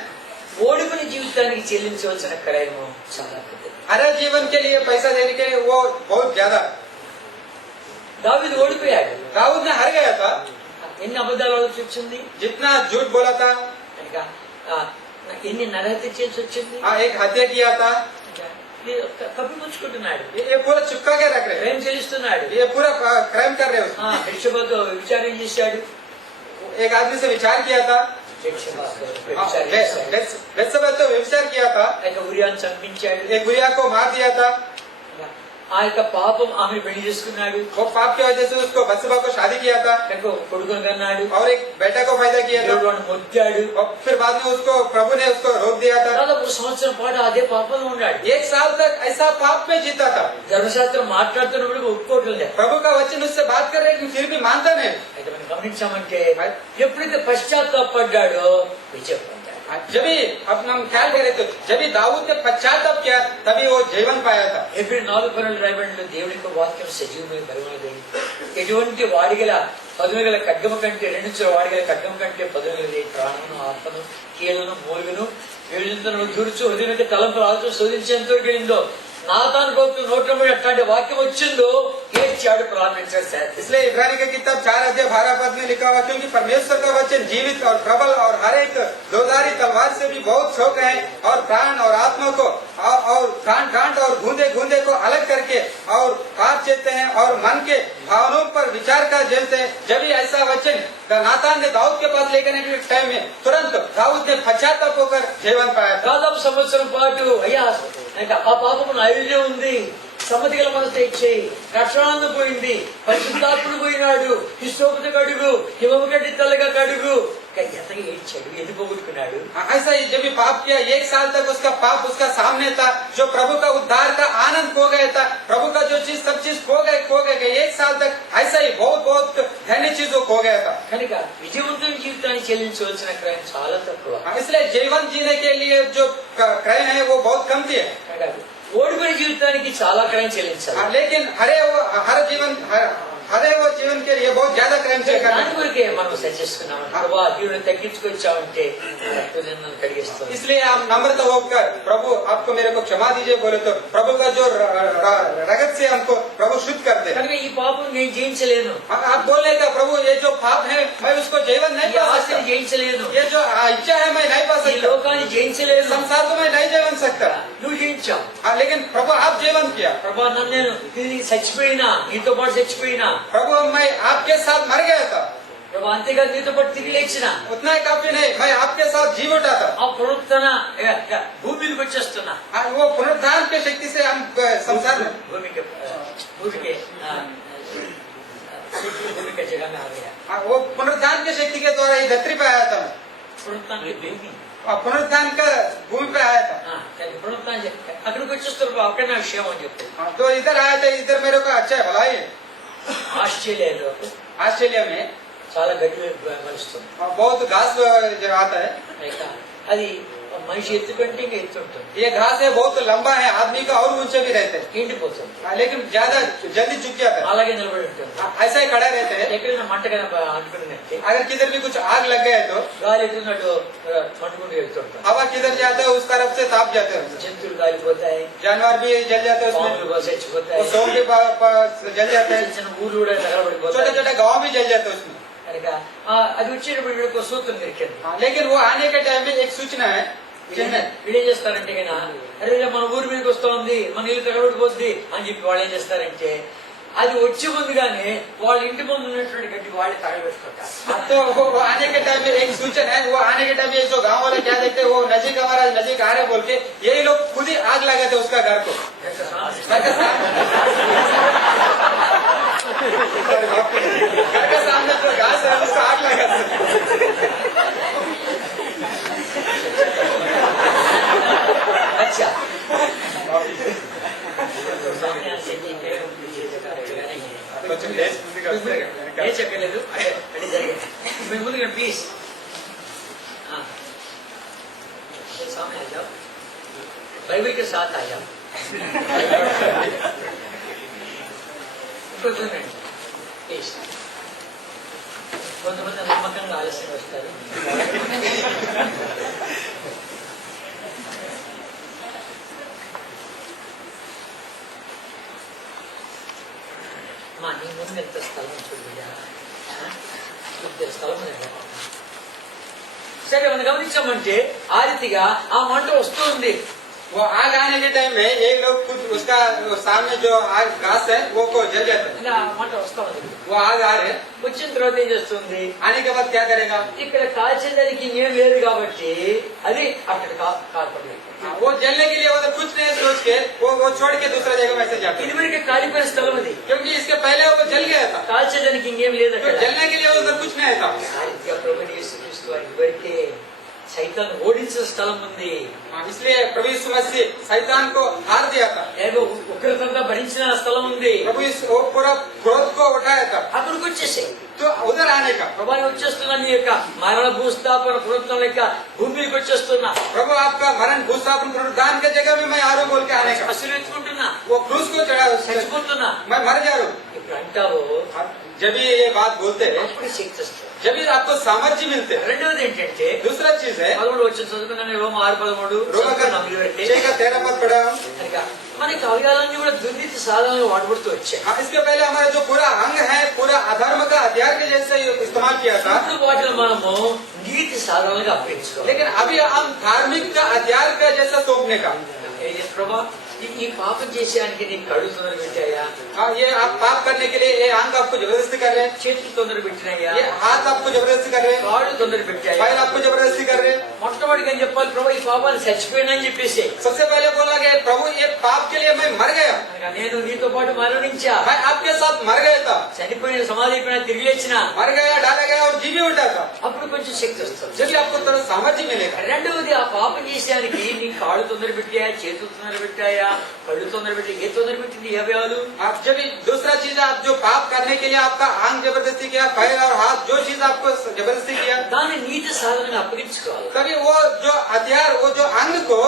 ఓడిపోయిన జీవితానికి చెల్లించవలసిన క్రయము చాలా పెద్దది. हरा जीवन के लिए पैसा देने के लिए वो बहुत ज्यादा। దావీదు ఓడిపోయాడు, दाऊद ने हार गया था, ఎన్ని అబద్ధాలు ఆలోచించి వచ్చింది, जितना झूठ बोला था, కనుక ఎన్ని నరహత్య చేసి వచ్చింది, एक हत्या किया था, కప్పిపుచ్చుకుంటున్నాడు, ये पूरा चिपका के रख रहे, క్రైమ్ చెల్లిస్తున్నాడు, ये पूरा क्राइम कर रहे। బెత్షెబాతో విచారణ చేశాడు, एक आदमी से विचार किया था, बेत्शेबा तो व्यभिचार किया था, ఉరియాను చంపించాడు, एक उरिय्याह को मार दिया था। ఆ యొక్క పాపం ఆమె పెళ్లి చేసుకున్నాడు, वो पाप की वजह से उसको बत्शेबा को शादी किया था కొడుకును కన్నాడు, और एक बेटा को पैदा किया था, దేవుడు వాడిని మొక్కాడు, और फिर बाद में उसको प्रभु ने उसको रोक दिया था। దాదాపు సంవత్సరం పాటు అదే పాపంలో ఉన్నాడు. 1 साल तक ऐसा पाप में जीता था। ధర్మశాస్త్రం మాట్లాడుతున్నప్పుడు ఒప్పుకోవట్లేదు, प्रभु का वचन उससे बात कर रहे लेकिन फिर भी मानता नहीं। అయితే మనం గమనించామంటే ఎప్పుడైతే పశ్చాత్తాపడ్డాడో విజయం పొందాడు. जब भी अपना हम ख्याल करें तो जब भी दाऊद ने पश्चाताप किया तभी वो जीवन पाया था। ఏప్రిల్ 4 రాయబడిలో దేవుడి యొక్క వాక్యం సజీవమై బలమైనది, ఎటువంటి వాడిగల పదునుగల ఖడ్గమ కంటే 2 వాడిగల ఖడ్గమ కంటే పదునుగలది, ప్రాణమును ఆత్మను కీళ్ళను మూలుగును వేడును దూర్చు హృదయం తలంపులు ఆలోచన శోధించేంత వెళ్ళిందో నాతాను గోపు నోట్లో అట్లాంటి వాక్యం వచ్చిందో ఏడ్చాడు, ప్రార్థించాడు. इसलिए इब्रानी का किताब 4 अध्याय 12 पद में लिखा हुआ, क्योंकि परमेश्वर का वचन जीवित और प्रबल और हर एक दोधारी तलवार से भी बहुत शौक है और प्राण और आत्मा को और गांठ और गूंदे को अलग करके और काट देते हैं और मन के भावनाओं पर विचार कर जलते हैं। जब भी ऐसा वचन नातान ने दाऊद के पास लेकर के टाइम में तुरंत दाऊद ने पश्चाताप होकर जीवन पाया था। దాదాపు సంవత్సరం పాటు అయ్యా ఆ పాపము నాయుడే ఉంది, సమ్మతి గల మనసు ఇచ్చేయి, రక్షణానంద పోయింది, పరిశుద్ధాత్ముడు పోయినాడు, హిస్సోపుతో కడుగు, హిమము గడ్డి తలగా కడుగు, ఎంతగా ఏడ్చాడు, ఎందుకు పోగొట్టుకున్నాడు. ऐसा ही जब भी पाप किया 1 साल तक उसका पाप उसका सामने था, जो प्रभु का उद्धार का आनंद खो गया था, प्रभु का जो चीज सब चीज खो गए 1 साल तक ऐसा ही बहुत धन्य चीज वो खो गया था। కనుక విజయవంతమైన జీవితాన్ని చెల్లించవలసిన క్రయం చాలా తక్కువ. इसलिए जीवन जीने के लिए जो क्रय है वो बहुत कम थी। ఓడిపోయిన జీవితానికి చాలా క్రయం చెల్లించాలి, लेकिन हरे वो जीवन के लिए बहुत ज्यादा क्रय దాని కొరకే మనం సరిచేసుకున్నాం. ప్రభా దేవుని తగ్గించుకొచ్చామంటే నన్ను కడిగిస్తాం. इसलिए आप नम्रता होकर प्रभु आपको मेरे को क्षमा दीजिए बोले तो प्रभु का जो रगत से हमको प्रभु शुद्ध कर दे। కనుక ఈ పాపం నేను జయించలేను, आप बोलने का प्रभु ये जो पाप है मैं उसको जीवन नहीं ఈ पा ఆశని सकता, జయించలేను, ये जो इच्छा है मैं नहीं पा ఈ सकता, లోకాన్ని జయించలేను, संसार को मैं नहीं जीवन सकता। నువ్వు జయించావు. लेकिन प्रभु आप जीवन किया। ప్రభా నన్ను నేను ఇది చచ్చిపోయినా నీతో పాటు చచ్చిపోయినా, प्रभु मैं आपके साथ मर गया था, ప్రభా అంతేకాదు నీతో పాటు తిరిగి లేచిన, उतना ही काफी नहीं मैं आपके साथ जी उठा था। ఆ పునరుత్థాన భూమి మీదకి వచ్చేస్తున్నా, वो पुनरुत्थान की शक्ति से हम संसार में భూమికి जगह में आ गया। वो पुनरुत्थान की शक्ति के द्वारा ही धरती पे आया था। పునరుత్థానానికి భూమి पुनरुत्थान का भूमि पे आया था। కానీ పునరుత్థానం అక్కడికి వచ్చేస్తారు అక్కడ నా విషయం అని చెప్తారు. तो इधर आया था, इधर मेरे को अच्छा है भलाई है। ఆస్ట్రేలియాలో ऑस्ट्रेलिया में చాలా గడ్డి మలుస్తుంది. बहुत घास आता है। అది మనిషి ఎత్తు కంటే ఇంకా ఎత్తు ఉంటుంది. ये घास है बहुत लंबा है, आदमी का और ऊंचे भी रहते हैं, ఎండిపోతుంది. लेकिन ज्यादा जल्दी झुक जाता है। అలాగే నిలబడి ఉంటుంది. ऐसा ही खड़ा रहते हैं। ఎక్కడైనా మంట కనుక అంటుకున్నట్టే अगर किधर भी कुछ आग लग गए तो గాలి ఎత్తున్నట్టు మంటుకుంటూ వెళ్తుంటాం. हवा किधर जाता है उस तरफ से ताप जाते हैं। జంతువులు కాలిపోతాయి, जानवर भी जल जाते हैं उसमें, పాములు చచ్చిపోతాయి, वो सौंप भी जल जाते हैं, చిన్న ఊరు కూడా छोटे తగలబడిపోతాయి. छोटे गाँव भी जल जाते हैं उसमें। కనుక అది వచ్చేటప్పుడు వీళ్ళకి ఒక సూత్రం దొరికింది. लेकिन वो आने के टाइम में एक सूचना है, వీళ్ళు ఏం చేస్తారంటే కన్నా అరే మన ఊరి మీదకి వస్తా ఉంది, మన ఇల్లు తగలబడిపోద్ది అని చెప్పి వాళ్ళు ఏం చేస్తారంటే అది వచ్చే ముందుగానే వాళ్ళ ఇంటి ముందు ఉన్నటువంటి గడ్డికి వాళ్ళే తగలబెట్టుకుంటారు. तो वो आने के टाइम में एक सूचना है, वो आने के टाइम में जो गाँव वाले क्या देखते हैं, वो नजीक हमारा नजीक आ रहे बोल के यही लोग खुद ही आग लगाते उसका घर को। घर के सामने जो घास है उसका आग लगाते। अच्छा ఏ చెప్పలేదు అది జరిగింది. మీరు ముందుగా ప్లీజ్ सामने आ जाओ, बाइबल के साथ आ जाओ. ప్లీజ్ కొంతమంది నమ్మకంగా ఆలస్యం వస్తారు. మా నీ ముందు ఎంత స్థలం చూడగా కొద్ది స్థలం లేదు. సరే మనం గమనించామంటే ఆ రీతిగా ఆ మంట వస్తుంది. वो आग आने के टाइम में एक लोग खुद उसका सामने जो आग घास है वो को जल जाता है। ఆ మంట వస్తా ఉంది. वो आग आ रहे, వచ్చిన తర్వాత ఏం చేస్తుంది, आने के बाद क्या करेगा, ఇక్కడ కాల్చేదానికి ఏం లేదు కాబట్టి అది అక్కడ కాల్పడలేదు. वो जलने के लिए वो तो कुछ नहीं सोच के वो छोड़ के दूसरा जगह में से जाते हैं, ఇదివరకు కాలిపోయిన స్థలం అది, क्योंकि इसके पहले वो जल गया था। కాల్చేదానికి ఇంకేం లేదు तो అక్కడ. जलने के लिए उधर कुछ नहीं था। ఆ రీతిగా ప్రభువైన యేసుక్రీస్తు వారి ఇదివరకే సైతాన్ ఓడించిన స్థలం ఉంది. इसलिए प्रभु यीशु मसीह शैतान को हार दिया था। ఏదో ఉగ్రతంగా భరించిన స్థలం ఉంది. प्रभु वो पूरा क्रोध को उठाया था। అక్కడికి వచ్చేసాయి. तो उधर आने का ప్రభాని వచ్చేస్తున్నా, నీ యొక్క మరణ భూస్థాపన పునరుత్థానం యొక్క భూమికి వచ్చేస్తున్నా, प्रभु आपका मरण भूस्थापन पुनरुद्धान के जगह में मैं आ रहा हूँ बोल के आने का। అసలు ఎత్తుకుంటున్నా, वो क्रूस को चढ़ा, చచ్చిపోతున్నా. मैं मर जा रहा हूँ। ఇప్పుడు అంటావు जब भी ये बात बोलते हैं, అప్పుడు శక్తి వస్తుంది. जब भी आपको सामर्थ्य मिलते हैं। రెండవది ఏంటంటే दूसरा चीज है, 13 వచ్చిన చదువుకున్నాను, రోమ 6:13 रोमा का 6:13 पद पढ़ा हम। కనుక మనకి అవయవాలన్నీ కూడా దుర్నీతి సాధనగా వాడబడుతూ వచ్చాయి. इसके पहले हमारा जो पूरा अंग है पूरा अधर्म का हथियार के जैसे इस्तेमाल किया था, ఇప్పుడు వాటిని మనము నీతి సాధనగా అప్పగించుకోవాలి. लेकिन अभी हम धार्मिक का हथियार का जैसा सौंपने का। ప్రభా ఈ పాపం చేసేదానికి నీకు కళ్ళు తొందర పెట్టాయా, ये आप पाप करने के लिए ये अंग आपको जबरदस्ती कर रहे हैं, చేతులు తొందర పెట్టినాయా, ये हाथ आपको जबरदस्ती कर रहे हैं, కాళ్ళు తొందర పెట్టాయా. पैर आपको जबरदस्ती कर रहे हैं। మొట్టమొదటిగా ఏం చెప్పాలి, ప్రభా ఈ పాపాలు చచ్చిపోయినా అని చెప్పేసి, सबसे पहले बोला गया प्रभु ये पाप के लिए मैं मर गया, కనుక నేను నీతో పాటు మరణించా, मैं आपके साथ मर गया था, చనిపోయిన సమాధి అయిపోయినా తిరిగి లేచిన, मर गया, डाला गया और जी भी उठा था। అప్పుడు కొంచెం శక్తి వస్తుంది. जब भी आपको थोड़ा सामर्थ्य मिलेगा। రెండవది ఆ పాపం చేసేదానికి నీ కాళ్ళు తొందర పెట్టాయా, చేతులు తొందర పెట్టాయా, కళ్ళు తొందర పెట్టి, ఏ తొందర పెట్టింది ఈ అవయవాలు. आप जब भी दूसरा चीज आप जो पाप करने के लिए आपका अंग जबरदस्ती किया, पैर और हाथ जो चीज आपको जबरदस्ती किया, దాన్ని నీతి సాధనగా అప్పగించుకోవాలి. तभी वो जो हथियार वो जो अंग को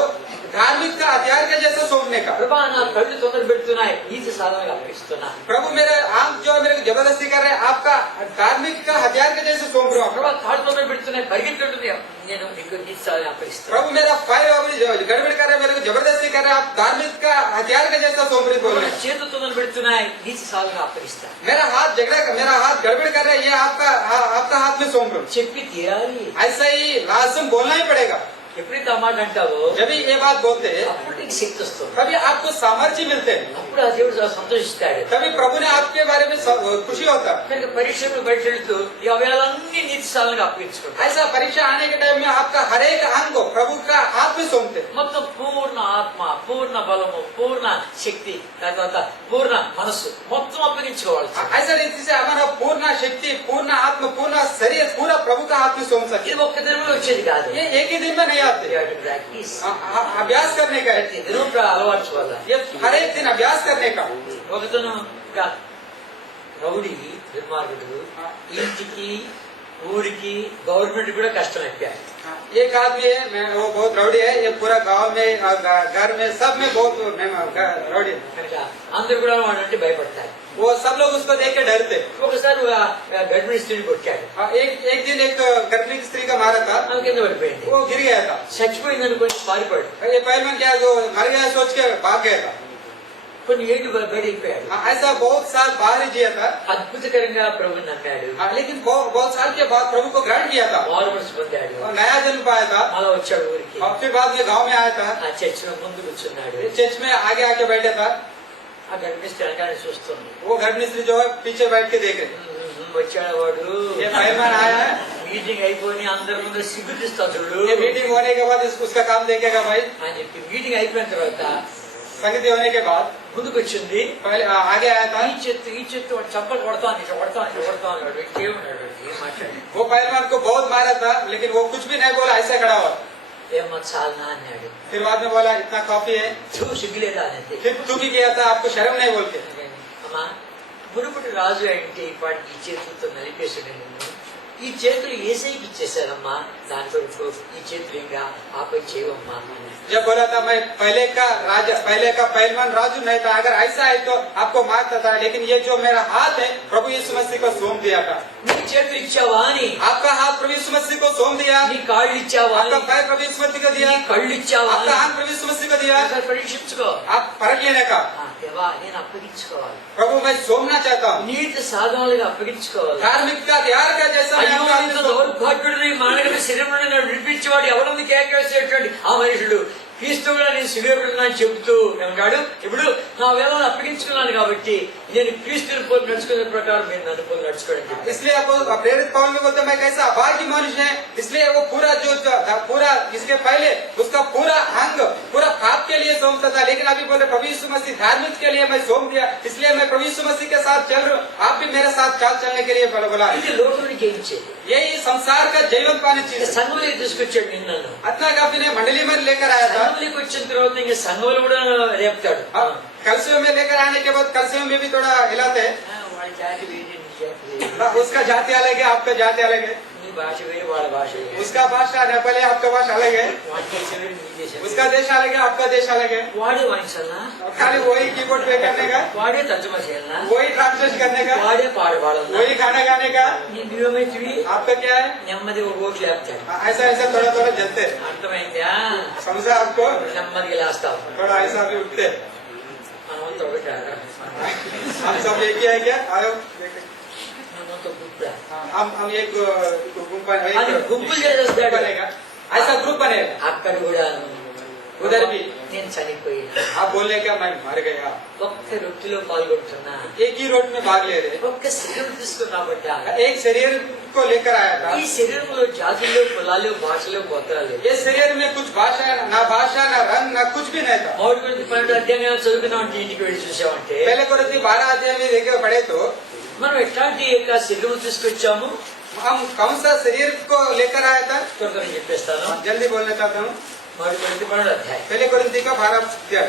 धार्मिक का हथियार के जैसे सौंपने का। ప్రభా నా కళ్ళు తొందర పెడుతున్నాయి, నీతి సాధనగా అప్పగిస్తున్నా. प्रभु मेरे अंग जो मेरे को जबरदस्ती कर रहे हैं आपका धार्मिक का हथियार के जैसे सौंप रहा हूँ। ప్రభా కాళ్ళు తొందర పెడుతున్నాయి, పరిగెత్తుంటుంది, నేను నీకు నీతి సాధన అప్పగిస్తాను. प्रभु मेरा पैर अभी गड़बड़ कर रहे हैं, मेरे को जबरदस्ती कर रहे हैं, आप धार्मिक का हथियार के जैसा सौंप रहे बोल रहे हैं। చేతులు తొందర పెడుతున్నాయి, నీతి సాధనగా అప్పగిస్తాను. मेरा हाथ गड़बड़ कर रहे हैं, ये आपका हाथ में सौंप रहा हूँ। చెప్పి తీరాలి. ऐसा ही लाजम बोलना ही पड़ेगा। ఎప్పుడైతే ఆ మాట అంటావో जब भी ये बात बोलते हैं అప్పుడు నీకు శక్తి వస్తుంది. तभी आपको सामर्थ्य मिलते हैं, అప్పుడు ఆ దేవుడు చాలా సంతోషిస్తాడు. तभी प्रभु ने आपके बारे में खुशी होता है। కనుక పరీక్షలు బయట వెళుతూ ఈ అవయాలన్నీ నీతి సాధనగా అప్పగించుకుంటాడు. ऐसा परीक्षा आने के टाइम में आपका हर एक अंग को प्रभु का हाथ में सौंपते हैं। మొత్తం పూర్ణ ఆత్మ, పూర్ణ బలము, పూర్ణ శక్తి, తర్వాత పూర్ణ మనస్సు మొత్తం అప్పగించుకోవాలి. ऐसा रीति से हमारा पूर्ण शक्ति, पूर्ण आत्म, पूर्ण शरीर पूरा प्रभु का हाथ में सौंप सकते ఇది ఒక్క దినంలో వచ్చేది కాదు. हैं। ये एक ही दिन में नहीं आते, ప్రాక్టీస్ अभ्यास करने का है। ప్రతి దినం అలవాటుకోవాలి. ये हर एक दिन अभ्यास करने का। ఒకతను రౌడీ దుర్మార్గుడు ఇంటికి ఊరికి గవర్నమెంట్ కూడా కష్టం అయిపోయాయి. एक आदमी है, वो बहुत रौड़ी है, ये पूरा गांव में घर में सब में बहुत रौड़ी है। కనుక అందరు కూడా వాడు అంటే భయపడతారు. वो सब लोग उसको देख के डरते। ఒకసారి గర్భిణీ స్త్రీని కొట్టాడు. एक दिन एक गर्भिणी स्त्री का मारा था, ఆమె కింద పడిపోయింది. वो गिर गया था। చచ్చిపోయింది అనుకోని పారిపోయాడు. ये पहलवान क्या जो मर गया सोच के भाग गया था। కొన్ని ఏళ్ళు బయటైపోయాడు. ऐसा बहुत साल बाहर ही जिया था, అద్భుతకరంగా ప్రభుని నమ్మాడు. लेकिन बहुत साल के बाद प्रभु को ग्रहण किया था మారు మనసు పొందాడు. और नया जन्म पाया था। మళ్ళా వచ్చాడు ఊరికి. और फिर बाद में गांव में आया था, ఆ చర్చిలో ముందు కూర్చున్నాడు. चर्च में आगे आके बैठा था। ఆ గర్భిణీ స్త్రీ అనగానే చూస్తుంది. वो गर्भिणी स्त्री जो है पीछे बैठ के देख रहे। వచ్చాడు వాడు. ये पहलवान आया है, మీటింగ్ అయిపోయి అందరి ముందు సిగ్గుతిస్తా చూడు ये मीटिंग होने के बाद उसका काम देखेगा भाई। అని చెప్పి మీటింగ్ అయిపోయిన తర్వాత संगति होने के बाद ముందుకు వచ్చింది. पहले आगे आया था। ఈ చెట్టు వాడు చంపలు కొడతా అన్నాడు. ఏమన్నాడు, ఏం మాట్లాడు. वो पहलवान को बहुत मारा था, लेकिन वो कुछ भी नहीं बोला, ऐसे खड़ा हुआ। ఏమో చాలనా అన్నాడు. फिर बाद में बोला इतना काफी है। సిగ్గులేదా అనేది. फिर तू भी किया था, आपको शर्म नहीं बोल के। అమ్మా మునుపటి రాజు అంటే ఇప్పటికి ఈ చేతులతో నలిపేసాడు నిన్ను. ఈ చేతులు ఏసైకి ఇచ్చేసారమ్మా, దాంతో ఈ చేతులు ఇంకా ఆపై చేయవమ్మా. जब बोला था मैं पहले का राजा, पहले का पहलवान राजू नहीं था, अगर ऐसा है तो आपको मारता था, लेकिन ये जो मेरा हाथ है प्रभु यीशु मसीह को सौंप दिया था। నీ చేతులు ఇచ్చావా అని, आपका हाथ प्रभु यीशु मसीह को सौंप दिया, నీ కాళ్ళు ఇచ్చావా आपका అని, पैर प्रभु यीशु मसीह को दिया, నీ కళ్ళు ఇచ్చావా आपका అని हाथ प्रभु यीशु मसीह को दिया। ఒకసారి పరీక్షించుకో. आप परख लेने का, దేవా నేను అప్పగించుకోవాలి. प्रभु मैं सौंपना चाहता हूँ, నీతి సాధనాలుగా అప్పగించుకోవాలి. धार्मिकता त्याग का जैसा मैं అయ్యో आपको ఇంత आदेश दूं। దౌర్భాగ్యుడిని మానవ శరీరం నుండి నన్ను విడిపించేవాడు ఎవరిని కేకేసేటువంటి ఆ మనుషుడు క్రీస్తు కూడా నేను సిలువబడినా చెబుతూ ఏమన్నాడు, ఇప్పుడు నా వేళను అప్పగించుకున్నాను కాబట్టి నేను క్రీస్తుని పోలి నడుచుకునే ప్రకారం నేను నన్ను పోలి నడుచుకోవడం చెప్పి. इसलिए आपको प्रेरित पौल में बोलते मैं कैसा अभागी मनुष्य है, इसलिए वो पूरा जो पूरा इसके पहले उसका पूरा अंग पूरा पाप के लिए सौंपता था, लेकिन अभी बोले प्रभु यीशु मसीह धार्मिक के लिए मैं सौंप दिया, इसलिए मैं प्रभु यीशु मसीह के साथ चल रहा हूँ, आप भी मेरे साथ चाल चलने के लिए बोला। ఇది లోటుని జయించేది. यही संसार का जीवन पाने चीज है। సంఘంలోకి తీసుకొచ్చాడు నిన్ను. अतना काफी ने मंडली में लेकर आया था, సంఘంలోకి వచ్చిన తర్వాత ఇంకా సంఘంలో కూడా రేపుతాడు. अब कलसियों में लेकर आने के बाद कलसियों में भी थोड़ा हिलाते हैं। వాడి జాతి వేరే, నీ జాతి వేరే. उसका जाति अलग है, आपका जाति अलग है, నీ భాష వేరే, వాళ్ళ భాష వేరే. उसका भाषा नेपाली, आपका भाषा अलग है, వాడి దేశం వేరే, నీ దేశం उसका వేరే. देश अलग है, आपका देश अलग है। వాడే వాయించాలనా, खाली वही कीबोर्ड पे करने का, వాడే తర్జుమా చేయాలనా, वही ट्रांसलेट करने का, వాడే పాడవాడన్నా. वही गाना गाने का। నీ దివ్యమైతివి आपका क्या है? నెమ్మది ఒక ఓట్లు లేపుతాడు. ऐसा ऐसा थोड़ा थोड़ा जलते हैं। అర్థమైందా? समझा आपको? నెమ్మదిగా లేస్తావు. थोड़ा ऐसा भी उठते हैं। మనమంతా ఒకటే. हम सब एक ही है क्या? आयो మనమంతా గుంపురా. हम एक ग्रुप అది గుంపులు చేసేస్తాడు. बनेगा, ऐसा ग्रुप बनेगा। అక్కడ కూడా उधर भी నేను చనిపోయినా, आप बोलने का मैं मर गया, ఒక్క రొట్టెలో పాల్గొంటున్నా, एक ही रोड में भाग ले रहे, ఒక్క శరీరం తీసుకున్నాబట్టా एक शरीर को लेकर आया था। ఈ శరీరంలో జాతులు, కులాలు, భాషలు, గోత్రాలు. ये शरीर में कुछ भाषा ना रंग ना कुछ भी नहीं था। మౌడి గురించి 12 అధ్యాయంగా చదువుకున్నామంటే ఇంటికి వెళ్ళి చూసామంటే पहले कोरिन्थी 12 अध्याय में देखे पढ़े तो మనం ఎట్లాంటి యొక్క శరీరం తీసుకొచ్చాము हम कौन सा शरीर को लेकर आया था, త్వరగా చెప్పేస్తాను. जल्दी बोलना चाहता हूँ। మౌడి గురించి 12 అధ్యాయం. पहले कोरिन्थी का 12 अध्याय,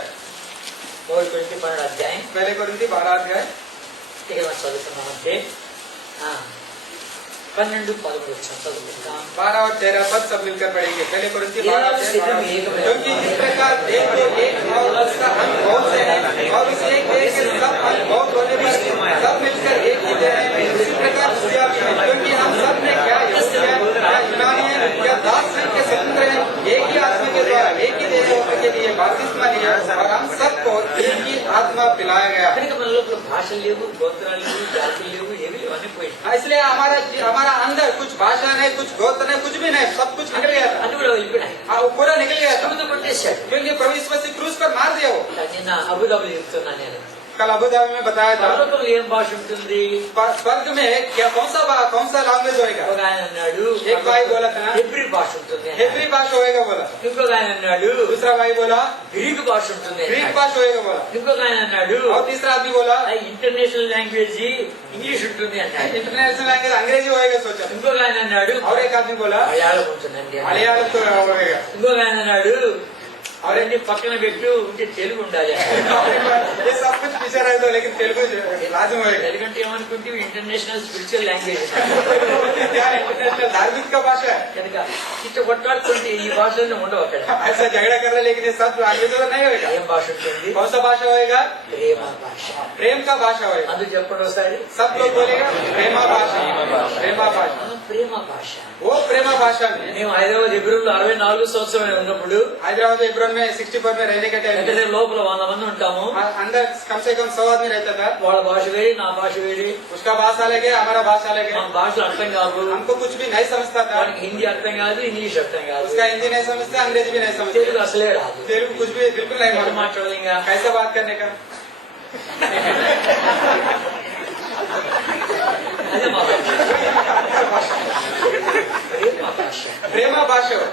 మౌడి గురించి 12 అధ్యాయం. पहले कोरिन्थी 12 अध्याय ఇక్కడ మనం చదువుకున్నామంటే 12, 13 వచ్చాం చదువుకుంటాం. 12 और 13 पद सब मिलकर पढ़ेंगे। पहले कोरिन्थी 12 अध्याय 12। क्योंकि जिस प्रकार देह को एक और उसका अंग बहुत से है, और उस एक देह के सब अंग बहुत होने पर सब मिलकर एक ही देह है, इसी प्रकार क्रिया भी है। क्योंकि हम सब में क्या यहूदी है, क्या यूनानी है, क्या दास है, क्या स्वतंत्र है, एक ही आत्मा के द्वारा एक ही देह होने के लिए बपतिस्मा लिया, और हम सबको एक ही आत्मा पिलाया गया। కనుక మన లోపల భాషలు లేవు, గోత్రాలు లేవు, జాతులు లేవు, ఏవి లేవు, అన్ని పోయి इसलिए हमारा अंदर कुछ भाषा नहीं, कुछ गोत्र नहीं, कुछ भी नहीं, सब कुछ निकल गया था। అన్ని కూడా వెళ్ళిపోయినాయి. वो पूरा निकल गया था శిలువతో కొట్టేశాడు. क्योंकि प्रभु यीशु मसीह क्रूस पर मार दिया वो। నిన్న అబుదాబులో చెప్తున్నా నేను, कल अबू धाबी में बताया था పరలోకంలో ఏం భాష ఉంటుంది? स्वर्ग में क्या कौन सा लैंग्वेज होएगा। ఒక ఆయన అన్నాడు एक भाई बोला था ना హెబ్రీ భాష ఉంటుంది, हेब्री भाषा होएगा बोला। ఇంకొక ఆయన అన్నాడు दूसरा भाई बोला గ్రీకు భాష ఉంటుంది, ग्रीक भाषा होएगा बोला। ఇంకొక ఆయన అన్నాడు और तीसरा आदमी बोला ఇంటర్నేషనల్ లాంగ్వేజ్ ఇంగ్లీష్ ఉంటుంది అన్నాడు, इंटरनेशनल लैंग्वेज अंग्रेजी होएगा सोचा। ఇంకొక ఆయన అన్నాడు और एक आदमी बोला మలయాళం ఉంటుందండి అన్నాడు. मलयालम तो होएगा। ఇంకొక ఆయన అన్నాడు అవన్నీ పక్కన పెట్టు ఉంటే తెలుగు ఉండాలి అన్నాడు. ये सब कुछ पीछे रह दो लेकिन तेलुगु लाजम होएगा। తెలుగు అంటే ఏమనుకుంటే ఇంటర్నేషనల్ స్పిరిచువల్ లాంగ్వేజ్ क्या इंटरनेशनल धार्मिक का भाषा है। కనుక ఇట్లా కొట్లాడుతుంటే ఈ భాషలోనే ఉండవు అక్కడ. ऐसा झगड़ा कर रहे लेकिन ये सब लैंग्वेज तो नहीं होएगा। ఏం భాష ఉంటుంది? कौन सा भाषा होएगा? ప్రేమ భాష. प्रेम का भाषा होएगा। అందుకు చెప్పండి ఒకసారి, सब लोग बोलेगा प्रेमा भाषा। प्रेमा भाषा ప్రేమ భాష. वो प्रेमा भाषा में మేము హైదరాబాద్ ఎబ్రూలో 64 సంవత్సరాలు ఉన్నప్పుడు हैदराबाद एब्रोन में 64 में रहने के टाइम దగ్గర లోపల 100 మంది ఉంటాము. अंदर कम से कम 100 आदमी रहता था। వాళ్ళ భాష వేరే, నా భాష వేరే, उसका भाषा अलग है, हमारा भाषा अलग మన है। భాషలు అర్థం కాదు. हमको कुछ भी नहीं समझता था। వాడికి హిందీ అర్థం కాదు, ఇంగ్లీష్ అర్థం కాదు, उसका हिंदी नहीं समझता, अंग्रेजी भी नहीं समझता, తెలుగు అసలే రాదు. तेलुगु कुछ भी बिल्कुल नहीं ఎవరు मालूम। మాట్లాడాలి ఇంకా? कैसे बात करने का। అదే మా భాష. ప్రేమ భాష. प्रेमा भाषा हो।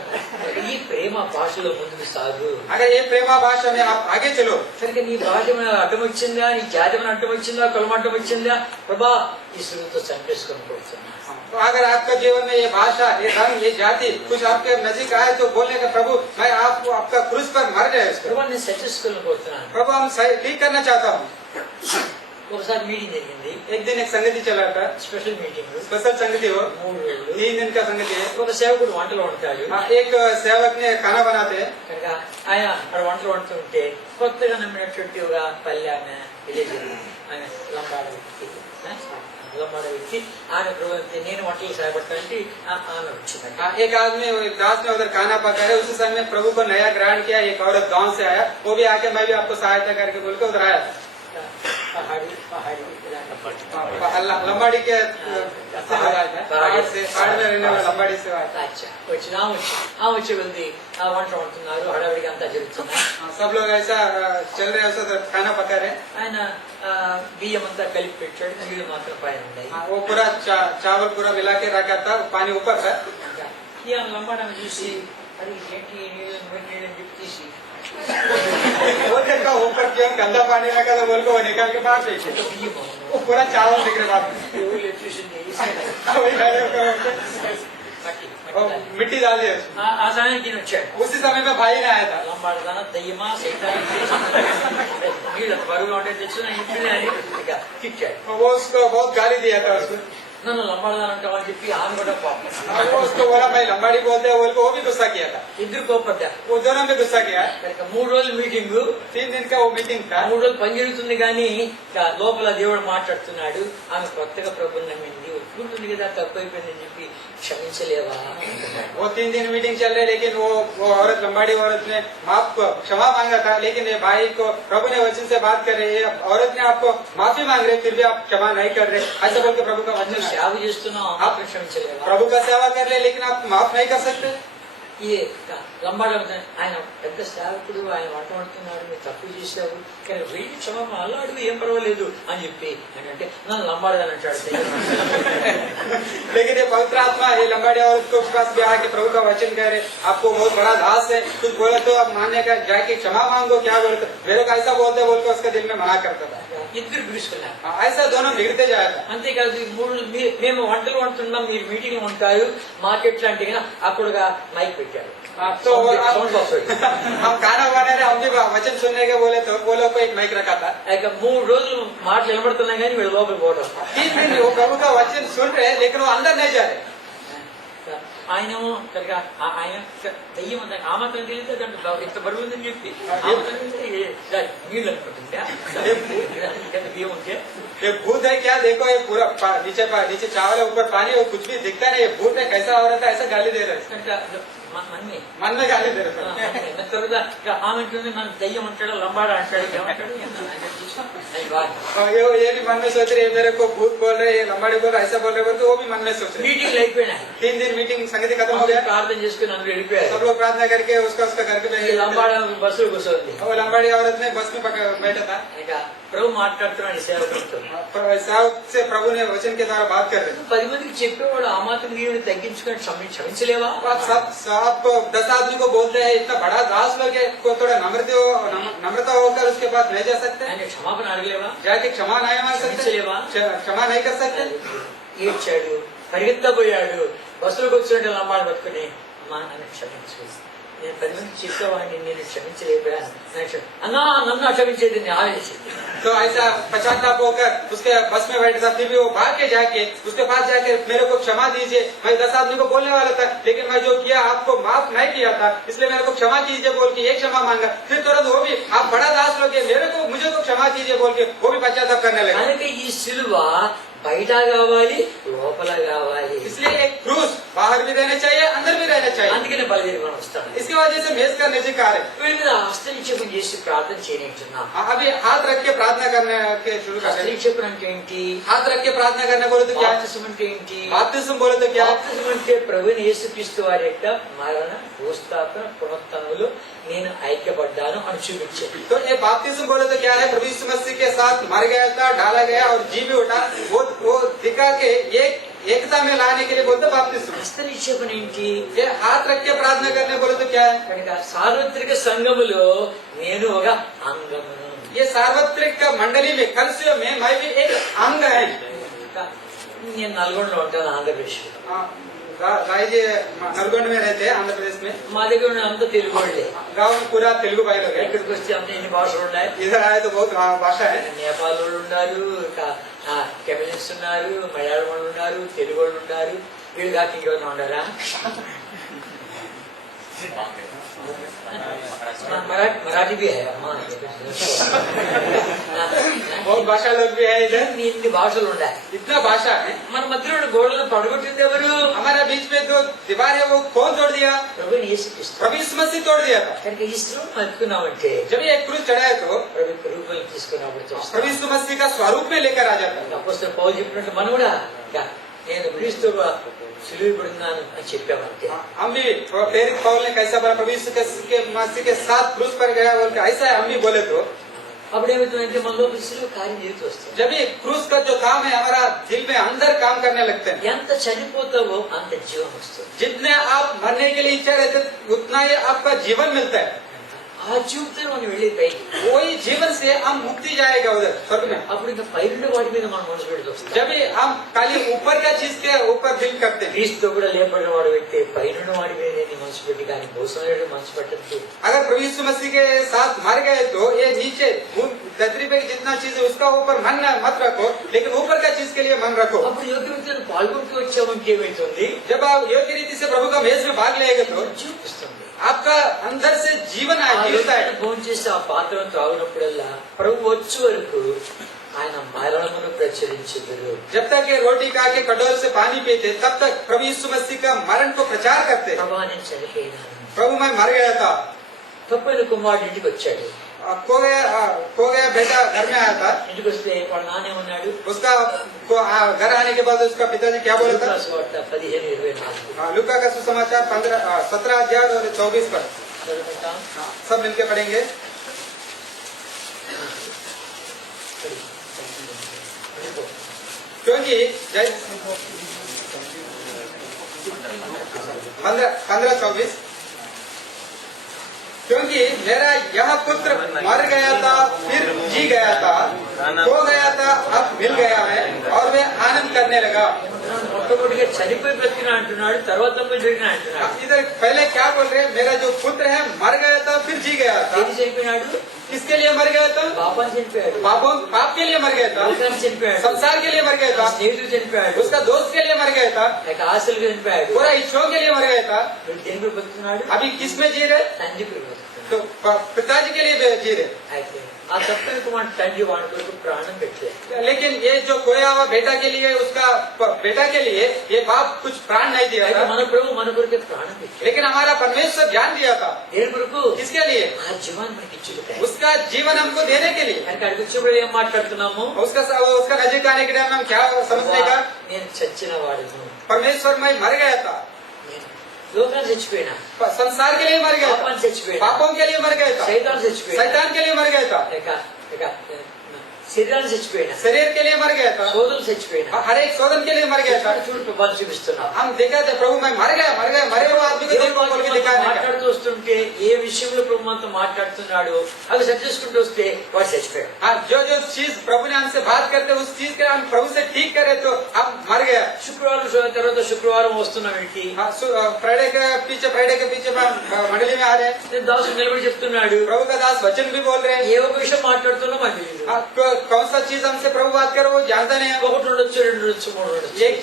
ఈ ప్రేమ భాషలో ముందుకు సాగు. अगर ये प्रेमा भाषा में आप आगे चलो కనుక నీ భాష మీద అడ్డం వచ్చిందా, నీ జాతి మీద అడ్డం వచ్చిందా, కులం అడ్డం వచ్చిందా, ప్రభా ఈ సులువుతో చంపేసుకొని పోతున్నా. तो अगर आपका जीवन में ये भाषा, ये रंग, ये जाति कुछ आपके नजीक आए तो बोलने का प्रभु मैं आपको आपका क्रूस पर मर जाए उसको। ప్రభా నేను చచ్చేసుకొని పోతున్నాను. प्रभु हम सही ठीक करना चाहता हूँ। ఒకసారి మీటింగ్ జరిగింది, एक दिन एक संगति चला था, స్పెషల్ మీటింగ్, स्पेशल संगति हो, 3 రోజులు. 3 दिन का संगति है। ఒక సేవకుడు వంటలు వండుతాడు. एक सेवक ने खाना बनाते हैं। కనుక ఆయన అక్కడ వంటలు వండుతుంటే కొత్తగా నమ్మినటువంటి ఒక పల్లె ఆమె విలేజ్ ఆమె లంబాడ వ్యక్తి, లంబాడ వ్యక్తి ఆమె ప్రభు నేను వంటలు సహాయపడతానంటే ఆమె వచ్చిందంట. एक आदमी एक दास ने उधर खाना पका रहे, उसी समय प्रभु को नया ग्रहण किया। एक औरत गांव से आया, वो भी आके मैं भी आपको सहायता करके बोल के उधर आया। పహాడి लंबाड़ी के पहाड़ में रहने वाला लंबाड़ी से आया। అచ్చా వచ్చిన వచ్చి వెళ్ది ఆ వంట వండుతున్నారు, హడావిడిగా అంతా జరుగుతుంది. सब लोग ऐसा चल रहे हैं, उधर खाना पका रहे। ఆయన బియ్యం అంతా కలిపి పెట్టాడు, నీళ్లు మాత్రం పైన ఉన్నాయి. वो पूरा चावल पूरा मिला के रखा था, पानी ऊपर था। ఈ లంబాడని చూసి అది ఏంటి నీళ్ళు అని చెప్పి తీసి वो देखा ऊपर क्यों गंदा पानी लगा था, बोल को वो निकाल के बाहर फेंके। బియ్యం वो पूरा चावल दिख रहा था। ఎవరు చూసింది మట్టి मिट्टी डाल दिया उसमें। ఆ సమయానికి ఈయన వచ్చాడు. उसी समय में भाई ने आया था। లంబాడదాన దయ్యమా సైతాన్ని నీళ్ళు బరువుగా ఉంటే తెచ్చిన ఇంటిని అని ఇక తిట్టాడు. वो उसको बहुत गाली दिया था उसको। నన్ను లంబాడదాన అంటామని చెప్పి ఆమె కూడా పాపం वो उसको बोला भाई लंबाड़ी बोलते हैं, बोल को वो भी गुस्सा किया था। ఇద్దరు కోపడ్డారు. वो दोनों भी गुस्सा किया। కనుక 3 రోజుల మీటింగ్, 3 दिन का वो मीटिंग था। 3 రోజులు పని జరుగుతుంది కానీ ఇక లోపల దేవుడు మాట్లాడుతున్నాడు. ఆమె కొత్తగా ప్రభుని నమ్మింది, ఒప్పుకుంటుంది కదా తప్పు అయిపోయిందని చెప్పి క్షమించలేవా అంటున్నాడు. वो 3 दिन मीटिंग चल रही, लेकिन वो औरत लंबाड़ी औरत ने माफ क्षमा मांगा था, लेकिन ये भाई को प्रभु ने वचन से बात कर रही है। औरत ने आपको माफी मांग रहे, फिर भी आप क्षमा नहीं कर रहे, ऐसा बोल के प्रभु का वचन है। సేవ చేస్తున్నావు, ఆత్మ క్షమించలేవా? प्रभु का सेवा कर रहे, लेकिन आप माफ नहीं कर सकते। ఈ లంబాడ ఆయన పెద్ద సేవకుడు, ఆయన వంట వండుతున్నాడు, మీరు తప్పు చేశావు కానీ వెయ్యి క్షమ అలా అడుగు ఏం పర్వాలేదు అని చెప్పి అంటే నన్ను లంబాడదని అంటాడు. लेकिन ये पवित्र आत्मा ये लंबाड़ी औरत को पास भी आके प्रभु का वचन कह रहे, आपको बहुत बड़ा दास है, कुछ बोले तो आप मानने का जाके क्षमा मांगो, क्या बोलते मेरे को ऐसा बोलते बोल के उसके दिल में मना करता था। ఇద్దరు పిలుచుకున్నారు. ऐसा दोनों बिगड़ते जाया था। అంతేకాదు ఈ 3 మేము వంటలు వండుతున్నాం, మీరు మీటింగ్లు ఉంటారు మార్కెట్ లాంటి అక్కడుగా మైక్ పెట్టారు. तो हम खाना बना रहे, हम भी वचन सुनने के बोले तो वो लोग को एक माइक रखा था। ఇక 3 రోజులు మాటలు వినబడుతున్నాయి కానీ వీళ్ళు లోపలికి పోవడం. 3 दिन वो प्रभु का वचन सुन रहे, लेकिन वो अंदर नहीं जा रहे। ఆయనేమో సరిగా ఆయన దయ్యం అంత ఆమతం తెలియదు దాంట్లో ఇంత బరువు ఉందని చెప్పి నీళ్ళు అనుకుంటుంటే బియ్యం ఉంటే ये भूत है क्या, देखो ये पूरा नीचे चावल है, ऊपर पानी, वो कुछ भी दिखता नहीं, ये भूत है, कैसा हो रहा था, ऐसा गाली दे रहे। మనమే मन में गाली दे रहे తర్వాత ఆమె అంటుంది నన్ను దయ్యం అంటాడు లంబాడ అంటాడు ఏమంటాడు అది బాగా और ये भी मन में सोच रहे हैं, मेरे को भूत बोल रहे हैं, लंबाड़ी बोल रहे हैं, ऐसा बोल रहे हैं, तो वो भी मन में सोच रहे हैं। మీటింగ్లు అయిపోయినాయి 3 दिन मीटिंग संगति खत्म हो गया, ప్రార్థన చేసుకుని అందరూ వెళ్ళిపోయారు सब लोग प्रार्थना करके उसका घर पे ఈ లంబాడ బస్సులు కూర్చోండి वो लंबाड़ी औरत ने बस में बैठा था। ఇక ప్రభు మాట్లాడుతున్నాడు సేవకులతో साहब से प्रभु ने वचन के द्वारा बात कर रहे हैं। 10 మందికి చెప్పేవాడు ఆ మాత్రం నీవు తగ్గించుకొని క్షమించలేవా आप सब 10 आदमी को बोलते हैं, इतना बड़ा दास लोग है, को थोड़ा नम्रता होकर उसके पास नहीं जा सकते, ఆయన క్షమాపణ అడగలేవా जाके क्षमा नहीं मांग सकते, క్షమించలేవా क्षमा नहीं कर सकते। ఏడ్చాడు పరిగెత్తపోయాడు బస్సులో కూర్చుంటే లంబాడు పట్టుకుని అమ్మా నన్ను క్షమించు నేను 10 మందికి చెప్పేవాడిని నేను క్షమించలేకపోయాను అన్నా నన్ను క్షమించేది నేను ఆవేశింది तो ऐसा पश्चाताप होकर उसके बस में बैठा था, फिर भी वो भाग के जाके उसके पास जाके मेरे को क्षमा दीजिए, मैं 10 आदमी को बोलने वाला था, लेकिन मैं जो किया आपको माफ नहीं किया था, इसलिए मेरे को क्षमा कीजिए बोल के एक क्षमा मांगा। फिर तुरंत वो भी आप बड़ा दास लोग हैं, मुझे को क्षमा कीजिए बोल के वो भी पश्चाताप करने लगा। అందుకే ఈ సిలువ బయట కావాలి లోపల కావాలి इसलिए एक क्रूस बाहर भी रहना चाहिए, अंदर भी रहना चाहिए। అందుకనే బయలుదేరి మనం వస్తాం इसकी वजह से मेज का निजी कार्य వీళ్ళ మీద హస్తనిక్షేపం చేసి ప్రార్థన చేయనింటున్నాం अभी हाथ रख के प्रार्थना करने के शुरू कर रहे हैं। హస్తనిక్షేపం అంటే ఏంటి हाथ रख के प्रार्थना करने बोले तो क्या है? బాప్తిసం అంటే ఏంటి बाप्तिस्म बोले तो क्या है? బాప్తిసం అంటే ప్రభువైన యేసుక్రీస్తు వారి యొక్క మరణ భూస్థాపన పునరుత్థానములో నేను ఐక్యపడ్డాను అని చూపించాడు तो ये बाप्तिस्म बोले तो क्या है? प्रभु यीशु मसीह के साथ मर गया था, डाला गया और जी भी उठा, वो दिखा के एकता में लाने के लिए बोलते बाप्तिस्म। హస్తనిక్షేపం ఏంటి ये हाथ रख के प्रार्थना करने बोले तो क्या है? కనుక సార్వత్రిక సంఘములో నేను ఒక అంగమును ये सार्वत्रिक मंडली में कलसियों में मैं भी एक अंग है। నేను నల్గొండలో ఉంటాను ఆంధ్రప్రదేశ్ राय जी नलगोंड में रहते हैं, आंध्र प्रदेश में। మా దగ్గర ఉన్న అంత తెలుగు వాళ్ళే गाँव में पूरा तेलुगु भाई लोग हैं। ఇక్కడికి వస్తే అంత ఎన్ని భాషలు ఉన్నాయి इधर आए तो बहुत भाषा है। నేపాల్ వాళ్ళు ఉన్నారు కెమెలిన్స్ ఉన్నారు మలయాళం వాళ్ళు ఉన్నారు తెలుగు వాళ్ళు ఉన్నారు వీళ్ళు కాక ఇంకేమైనా ఉండారా మరాఠీ भी है అమ్మా बहुत भाषा लोग भी है इधर, ఇన్ని భాషలు ఉన్నాయి इतना भाषा है। మన మధ్యలో ఉన్న గోడలను పడగొట్టింది ఎవరు हमारे बीच में जो दीवार है वो कौन तोड़ दिया? ప్రభు యేసుక్రీస్తు प्रभु यीशु मसीह तोड़ दिया था। కనుక ఈ శ్రమ పట్టుకున్నామంటే जब ये क्रूस चढ़ाया तो ప్రభు యొక్క రూపాయలు తీసుకున్నప్పుడు प्रभु यीशु मसीह का स्वरूप में लेकर आ जाता है। అపోస్తలుడు పౌలు చెప్పినట్టు మనం కూడా నేను క్రీస్తుగా సిలువబడుతున్నాను అని చెప్పామంటే हम भी प्रेरित पौल ने कैसा बोला? प्रभु यीशु के मसीह के साथ क्रूस पर गया बोल के ऐसा हम भी बोले तो అప్పుడు ఏమవుతుందంటే మనలో సిలువ కార్యం జరుగుతూ వస్తుంది जब ये क्रूस का जो काम है हमारा दिल में अंदर काम करने लगते हैं। ఎంత చనిపోతావో అంత జీవం వస్తుంది जितने आप मरने के लिए इच्छा रहते उतना ही आपका जीवन मिलता है। ఆ జీవితం మనం వెళ్ళే పైకి वही जीवन से हम मुक्ति जाएगा उधर स्वर्ग में। అప్పుడు ఇంకా పైరుండే వాటి మీద మనం మనసు పెడుతూ వస్తాం जब भी हम खाली ऊपर का चीज के ऊपर दिल करते हैं। క్రీస్తు కూడా లేపడిన వాడు వ్యక్తి పైరుండే వాడి మీద నీ మనసు పెట్టి కానీ భూస్వామి మనసు పెట్టద్దు अगर प्रभु यीशु मसीह के साथ मर गए तो ये नीचे धरती पे जितना चीज है उसका ऊपर मन मत रखो, लेकिन ऊपर का चीज के लिए मन रखो। అప్పుడు యోగ్య వ్యక్తులను పాల్గొంటూ వచ్చామంటే ఏమైతుంది जब आप योग्य रीति से प्रभु का मेज में भाग लेगा तो చూపిస్తుంది आपका अंदर से जीवन जीवता है। ఫోన్ చేసి ఆ పాత్రను తాగినప్పుడల్లా ప్రభు వచ్చే వరకు ఆయన మరణమును ప్రచురించుదురు जब तक ये रोटी खा के कटोर से पानी पीते तब तक प्रभु यीशु मसीह का मरण को प्रचार करते। ప్రభా నేను చనిపోయినాను प्रभु मैं मर गया था। తప్పైన కుమారుడు ఇంటికి వచ్చాడు खो गया बेटा घर में आया था। ఇంటికి వస్తే వాళ్ళ నాన్న ఉన్నాడు उसका घर आने के बाद उसका पिताजी क्या बोला था? 15:24 लूका का सुसमाचार 17 अध्याय और 24 पर చదువుకుంటాం सब मिलके पढ़ेंगे। क्योंकि 15-24 क्योंकि मेरा यह पुत्र मर गया था फिर जी गया था, खो गया था अब मिल गया है और वे आनंद करने लगा। మొట్టమొదటిగా చనిపోయి బ్రతికిన అంటున్నాడు తర్వాత జరిగిన అంటున్నాడు इधर पहले क्या बोल रहे हैं? मेरा जो पुत्र है मर गया था फिर जी गया था। ఏది చనిపోయినాడు किस किसके लिए मर गया था? పాపాన్ని చనిపోయాడు, पाप के लिए मर गया था, లోకాన్ని చనిపోయాడు, संसार के लिए मर गया था, స్నేహితుడు చనిపోయాడు, उसका दोस्त के लिए मर गया था, లేక ఆశలకు చనిపోయాడు. पूरा ईश्वर के लिए मर गया था। వీడు దేనికి బతుకుతున్నాడు? अभी किस में जी रहे? తండ్రి బతుకుతున్నాడు. तो पिताजी के लिए जी रहे। అయితే ఆ తప్పని కుమారుడు తండ్రి వాడి కొరకు ప్రాణం పెట్టాడు. लेकिन ये जो खोया हुआ बेटा के लिए, उसका बेटा के लिए ये बाप कुछ प्राण नहीं दिया అయితే था, మన ప్రభు మన కొరకే ప్రాణం పెట్టాడు. लेकिन हमारा परमेश्वर ज्ञान दिया था। దేని కొరకు? किसके लिए? ఆ జీవాన్ని మనకి ఇచ్చుకుంటాయి. उसका जीवन हमको देने के लिए। కనుక అక్కడికి వచ్చినప్పుడు ఏం మాట్లాడుతున్నాము? उसका नजदीक आने के टाइम में हम क्या समझने का? నేను చచ్చిన వాడును, परमेश्वर में मर गया था, నేను లోకాన్ని చచ్చిపోయినా, संसार के लिए मर गया था, పాపాన్ని చచ్చిపోయినా, पापों के लिए मर गया था, సైతాన్ని చచ్చిపోయినా, शैतान के लिए मर गया था, లేక లేక శరీరాన్ని చచ్చిపోయినా, शरीर के लिए मर गया था, సోదరులు చచ్చిపోయినా, हर एक शोधन के लिए मर गया था। చూడు ప్రభావం చూపిస్తున్నా. हम देखा थे प्रभु मैं मर गया मरे हुए आदमी को देखो बोल के दिखाने का। మాట్లాడుతూ వస్తుంటే ఏ విషయంలో ప్రభు మనతో మాట్లాడుతున్నాడు అవి సరి చేసుకుంటూ వస్తే వాడు చచ్చిపోయాడు. हाँ, जो जो चीज प्रभु ने हमसे बात करते उस चीज के हम प्रभु से ठीक करे तो हम मर गया। శుక్రవారం తర్వాత శుక్రవారం వస్తున్నాం ఇంటికి. हाँ, फ्राइडे के पीछे मंडली में आ रहे हैं। నేను దాసు నిలబడి చెప్తున్నాడు, प्रभु का दास वचन भी बोल रहे हैं। ఏ ఒక విషయం మాట్లాడుతున్నాం అది తెలియదు. हाँ, कौन सा चीज हमसे प्रभु बात करे वो जानता नहीं है। ఒకటి ఉండొచ్చు, రెండు ఉండొచ్చు, మూడు ఉండొచ్చు. एक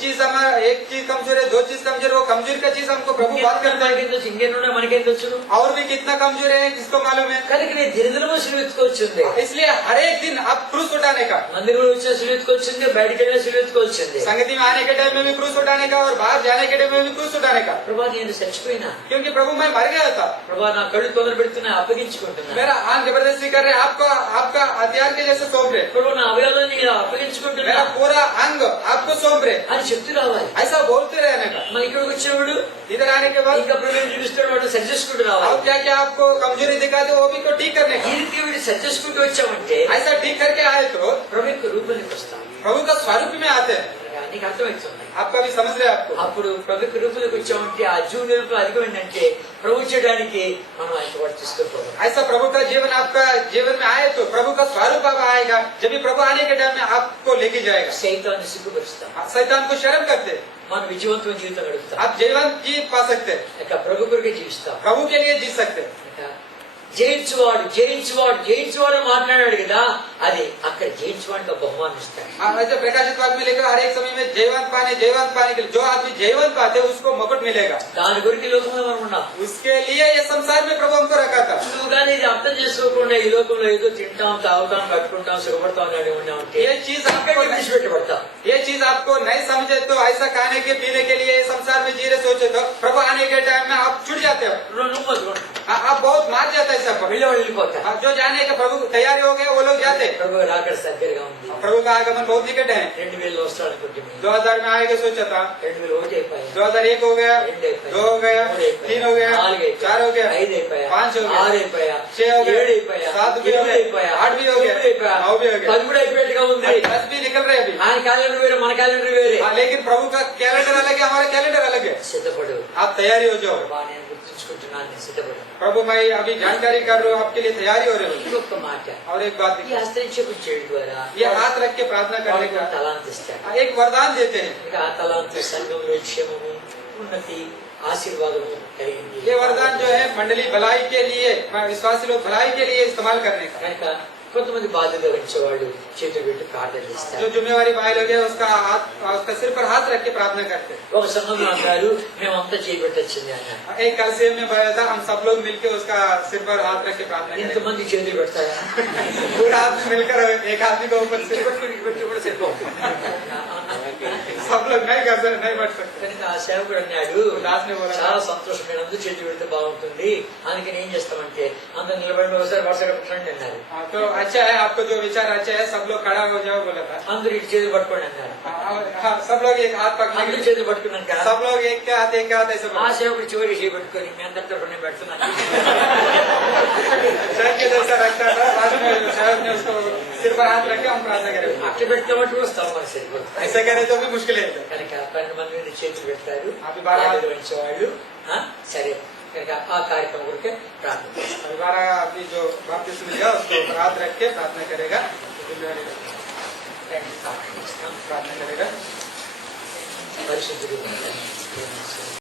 चीज कमजोर है, दो चीज कमजोर है, वो कमजोर का चीज हमको प्रभु बात करता है। ఇంకేనున్నా మనకేం తెచ్చు. और भी कितना कमजोर है जिसको मालूम है। కనుక నేను దినదినము సిలువెత్తుకొచ్చింది. इसलिए हर एक दिन आप क्रूस उठाने का, మందిరంలో వచ్చిన సిలువెత్తుకొచ్చింది, బయటికి వెళ్ళిన సిలువెత్తుకొచ్చింది. संगति में आने के टाइम में भी क्रूस उठाने का और बाहर जाने के टाइम में भी क्रूस उठाने का। ప్రభా నేను చచ్చిపోయినా, क्योंकि प्रभु मैं मर गया था, ప్రభా నా కళ్ళు తొందర పెడుతున్నా, అప్పగించుకుంటున్నా. मेरा आंख जबरदस्ती कर रहे, आपका हथियार के जैसे सौंप रहे, ప్రభు నా అవయవాలను అప్పగించుకుంటున్నా मेरा पूरा अंग आपको सौंप रहे, అని చెప్తూ రావాలి. ऐसा बोलते रहने का। మరి ఇక్కడికి వచ్చినప్పుడు इधर आने के बाद ఇంకా ప్రభు చూపిస్తాడు, వాడు సరి చేసుకుంటూ రావాలి. और क्या क्या आपको कमजोरी दिखाते वो भी को ठीक करने ఈ का। రీతిగా వీడు సరి చేసుకుంటూ వచ్చామంటే ऐसा ठीक करके आए तो ప్రభు యొక్క రూపానికి వస్తాం. प्रभु का स्वरूप में आते हैं। నీకు అర్థమవుతుంది. आपका भी समझ रहे हैं आपको। అప్పుడు ప్రభు యొక్క రూపానికి వచ్చామంటే ఆ జీవన అధికం ఏంటంటే ప్రభు చేయడానికి మనం ఆయన వాడు తీసుకుపోవాలి. ऐसा प्रभु का जीवन आपका जीवन में आए तो प्रभु का स्वरूप अब आएगा। जब भी प्रभु आने के टाइम में आपको लेके जाएगा। సైతాన్ని సిగ్గుపరుస్తాం, शैतान को शर्म करते, మనం విజయవంతమైన జీవితం గడుపుతాం. आप जीवन जी पा सकते, ఇక ప్రభు కొరకే జీవిస్తాం. प्रभु के लिए जी सकते। ఇక జయించువాడు మాట్లాడాడు కదా, అది అక్కడ జయించువాడికి బహుమానం ఇస్తాడు. ऐसे प्रकाशित वाक्य में लिखा हर एक समय में जयवंत पाने के लिए जो आदमी जयवंत पाते उसको मुकुट मिलेगा। దాని కొరకు ఈ లోకంలో మనం ఉన్నాం. उसके लिए ये संसार में प्रभु हमको रखा था। నువ్వు కానీ ఇది అర్థం చేసుకోకుండా ఈ లోకంలో ఏదో తింటాం, తాగుతాం, కట్టుకుంటాం, సుఖపడతాం అని ఉన్నామంటే ये चीज आपको విడిచిపెట్టబడతాం. ये चीज आपको नहीं समझे तो ऐसा खाने के पीने के लिए संसार में जी रहे सोचे तो प्रभु आने के टाइम में आप छुट जाते हो। నువ్వు మొదలుకుంటావు. आप बहुत मार जाता है सबको। వెళ్ళిపోతా. जो जाने के प्रभु तैयारी हो गए वो लोग जाते। ప్రభు రాకడ దగ్గరగా ఉంది. प्रभु का आगमन बहुत निकट है। 2000 వస్తాడు అనుకుంటున్నాను. 2000 में आएगा सोचा था, 2001 అయిపోయా, 2001 हो गया, 2 हो गया, 3 हो गया, 4 हो गया, 5 అయిపోయా, 5 हो गया, 6 అయిపోయా, 6 हो गया, 7 అయిపోయా, 7 भी हो 8 गया, అయిపోయా, 8 भी हो गया, 9 అయిపోయా, 9 भी हो गया, 13 అయిపోయేట్టుగా ఉంది. 10 भी निकल रहे अभी। ఆయన క్యాలెండర్ వేరే, మన క్యాలెండర్ వేరే. हाँ, लेकिन प्रभु का कैलेंडर अलग है, हमारा कैलेंडर अलग है। సిద్ధపడు. आप तैयारी हो जाओ। ప్రభా నేను గుర్తుంచుకుంటున్నాను, నేను సిద్ధపడు. प्रभु मैं अभी जानकारी कर रहा हूँ, आपके लिए तैयारी हो रही है। ఇంకొక మాట, और एक बात ఈ హస్తనిక్షేపం చేయడం ద్వారా ये हाथ रख के प्रार्थना करने వాడికి का తలాంతి ఇస్తాడు. एक वरदान देते हैं। ఇంకా ఆ తలాంతి సంఘంలో క్షేమము, ఉన్నతి, ఆశీర్వాదము కలిగింది. ये वरदान जो है मंडली भलाई के लिए, विश्वासी लोग भलाई के लिए इस्तेमाल करने का। కనుక కొంతమంది బాధ్యత వహించేవాళ్ళు చేతులు పెట్టి ప్రార్థన చేస్తారు. जो जिम्मेवारी भाई लोग है उसका सिर पर हाथ रख के प्रार्थना करते हैं। ఒక సంఘంలో అన్నారు, మేమంతా చేయబెట్టొచ్చింది అన్నారు. एक कलसे में बताया था, हम सब लोग मिलकर उसका सिर पर हाथ रख के प्रार्थना करें। ఇంతమంది చేతులు పెడతారా? पूरा हाथ मिलकर एक आदमी को ऊपर से పెట్టి కూడా సరిపోదు. सब लोग नहीं कर सकते, नहीं बैठ सकते। కనుక ఆ సేవకుడు అన్నాడు, దాస్ నే బోలా, చాలా సంతోషమైన చేతులు పెడితే బాగుంటుంది, అందుకని ఏం చేస్తామంటే అందరు నిలబడి ఒకసారి వరుసగా పెట్టండి అన్నారు. हाँ, तो अच्छा है, आपको जो विचार अच्छा है, सब लोग खड़ा हो जाओ बोला था। అందరు ఇటు చేతులు పట్టుకోండి అన్నారు. हाँ, सब लोग एक हाथ पकड़ने అందరు के చేతులు పట్టుకున్నాక सब लोग एक के हाथ ऐसे ఆ बोला। సేవకుడు చివరికి చేపెట్టుకొని మీ అందరితో రెండు పెడుతున్నాను. शर्ट के जैसा रखता था, बाद में शर्ट ने उसको सिर पर हाथ रख के हम प्रार्थना करें। అట్లా పెడితే మటుకు వస్తాం మన సరిపోతుంది. ऐसा करे तो भी मुश्किल है। కనుక 12 మంది మీద చేతులు పెడతారు, అవి బాగా వాళ్ళు. సరే, కనుక ఆ కార్యక్రమం కొరకే ప్రార్థన. हमारा अभी जो बाप्तिस्म लिया उसको ऊपर हाथ रख के प्रार्थना करेगा। प्रार्थना करेगा। పరిశుద్ధుడు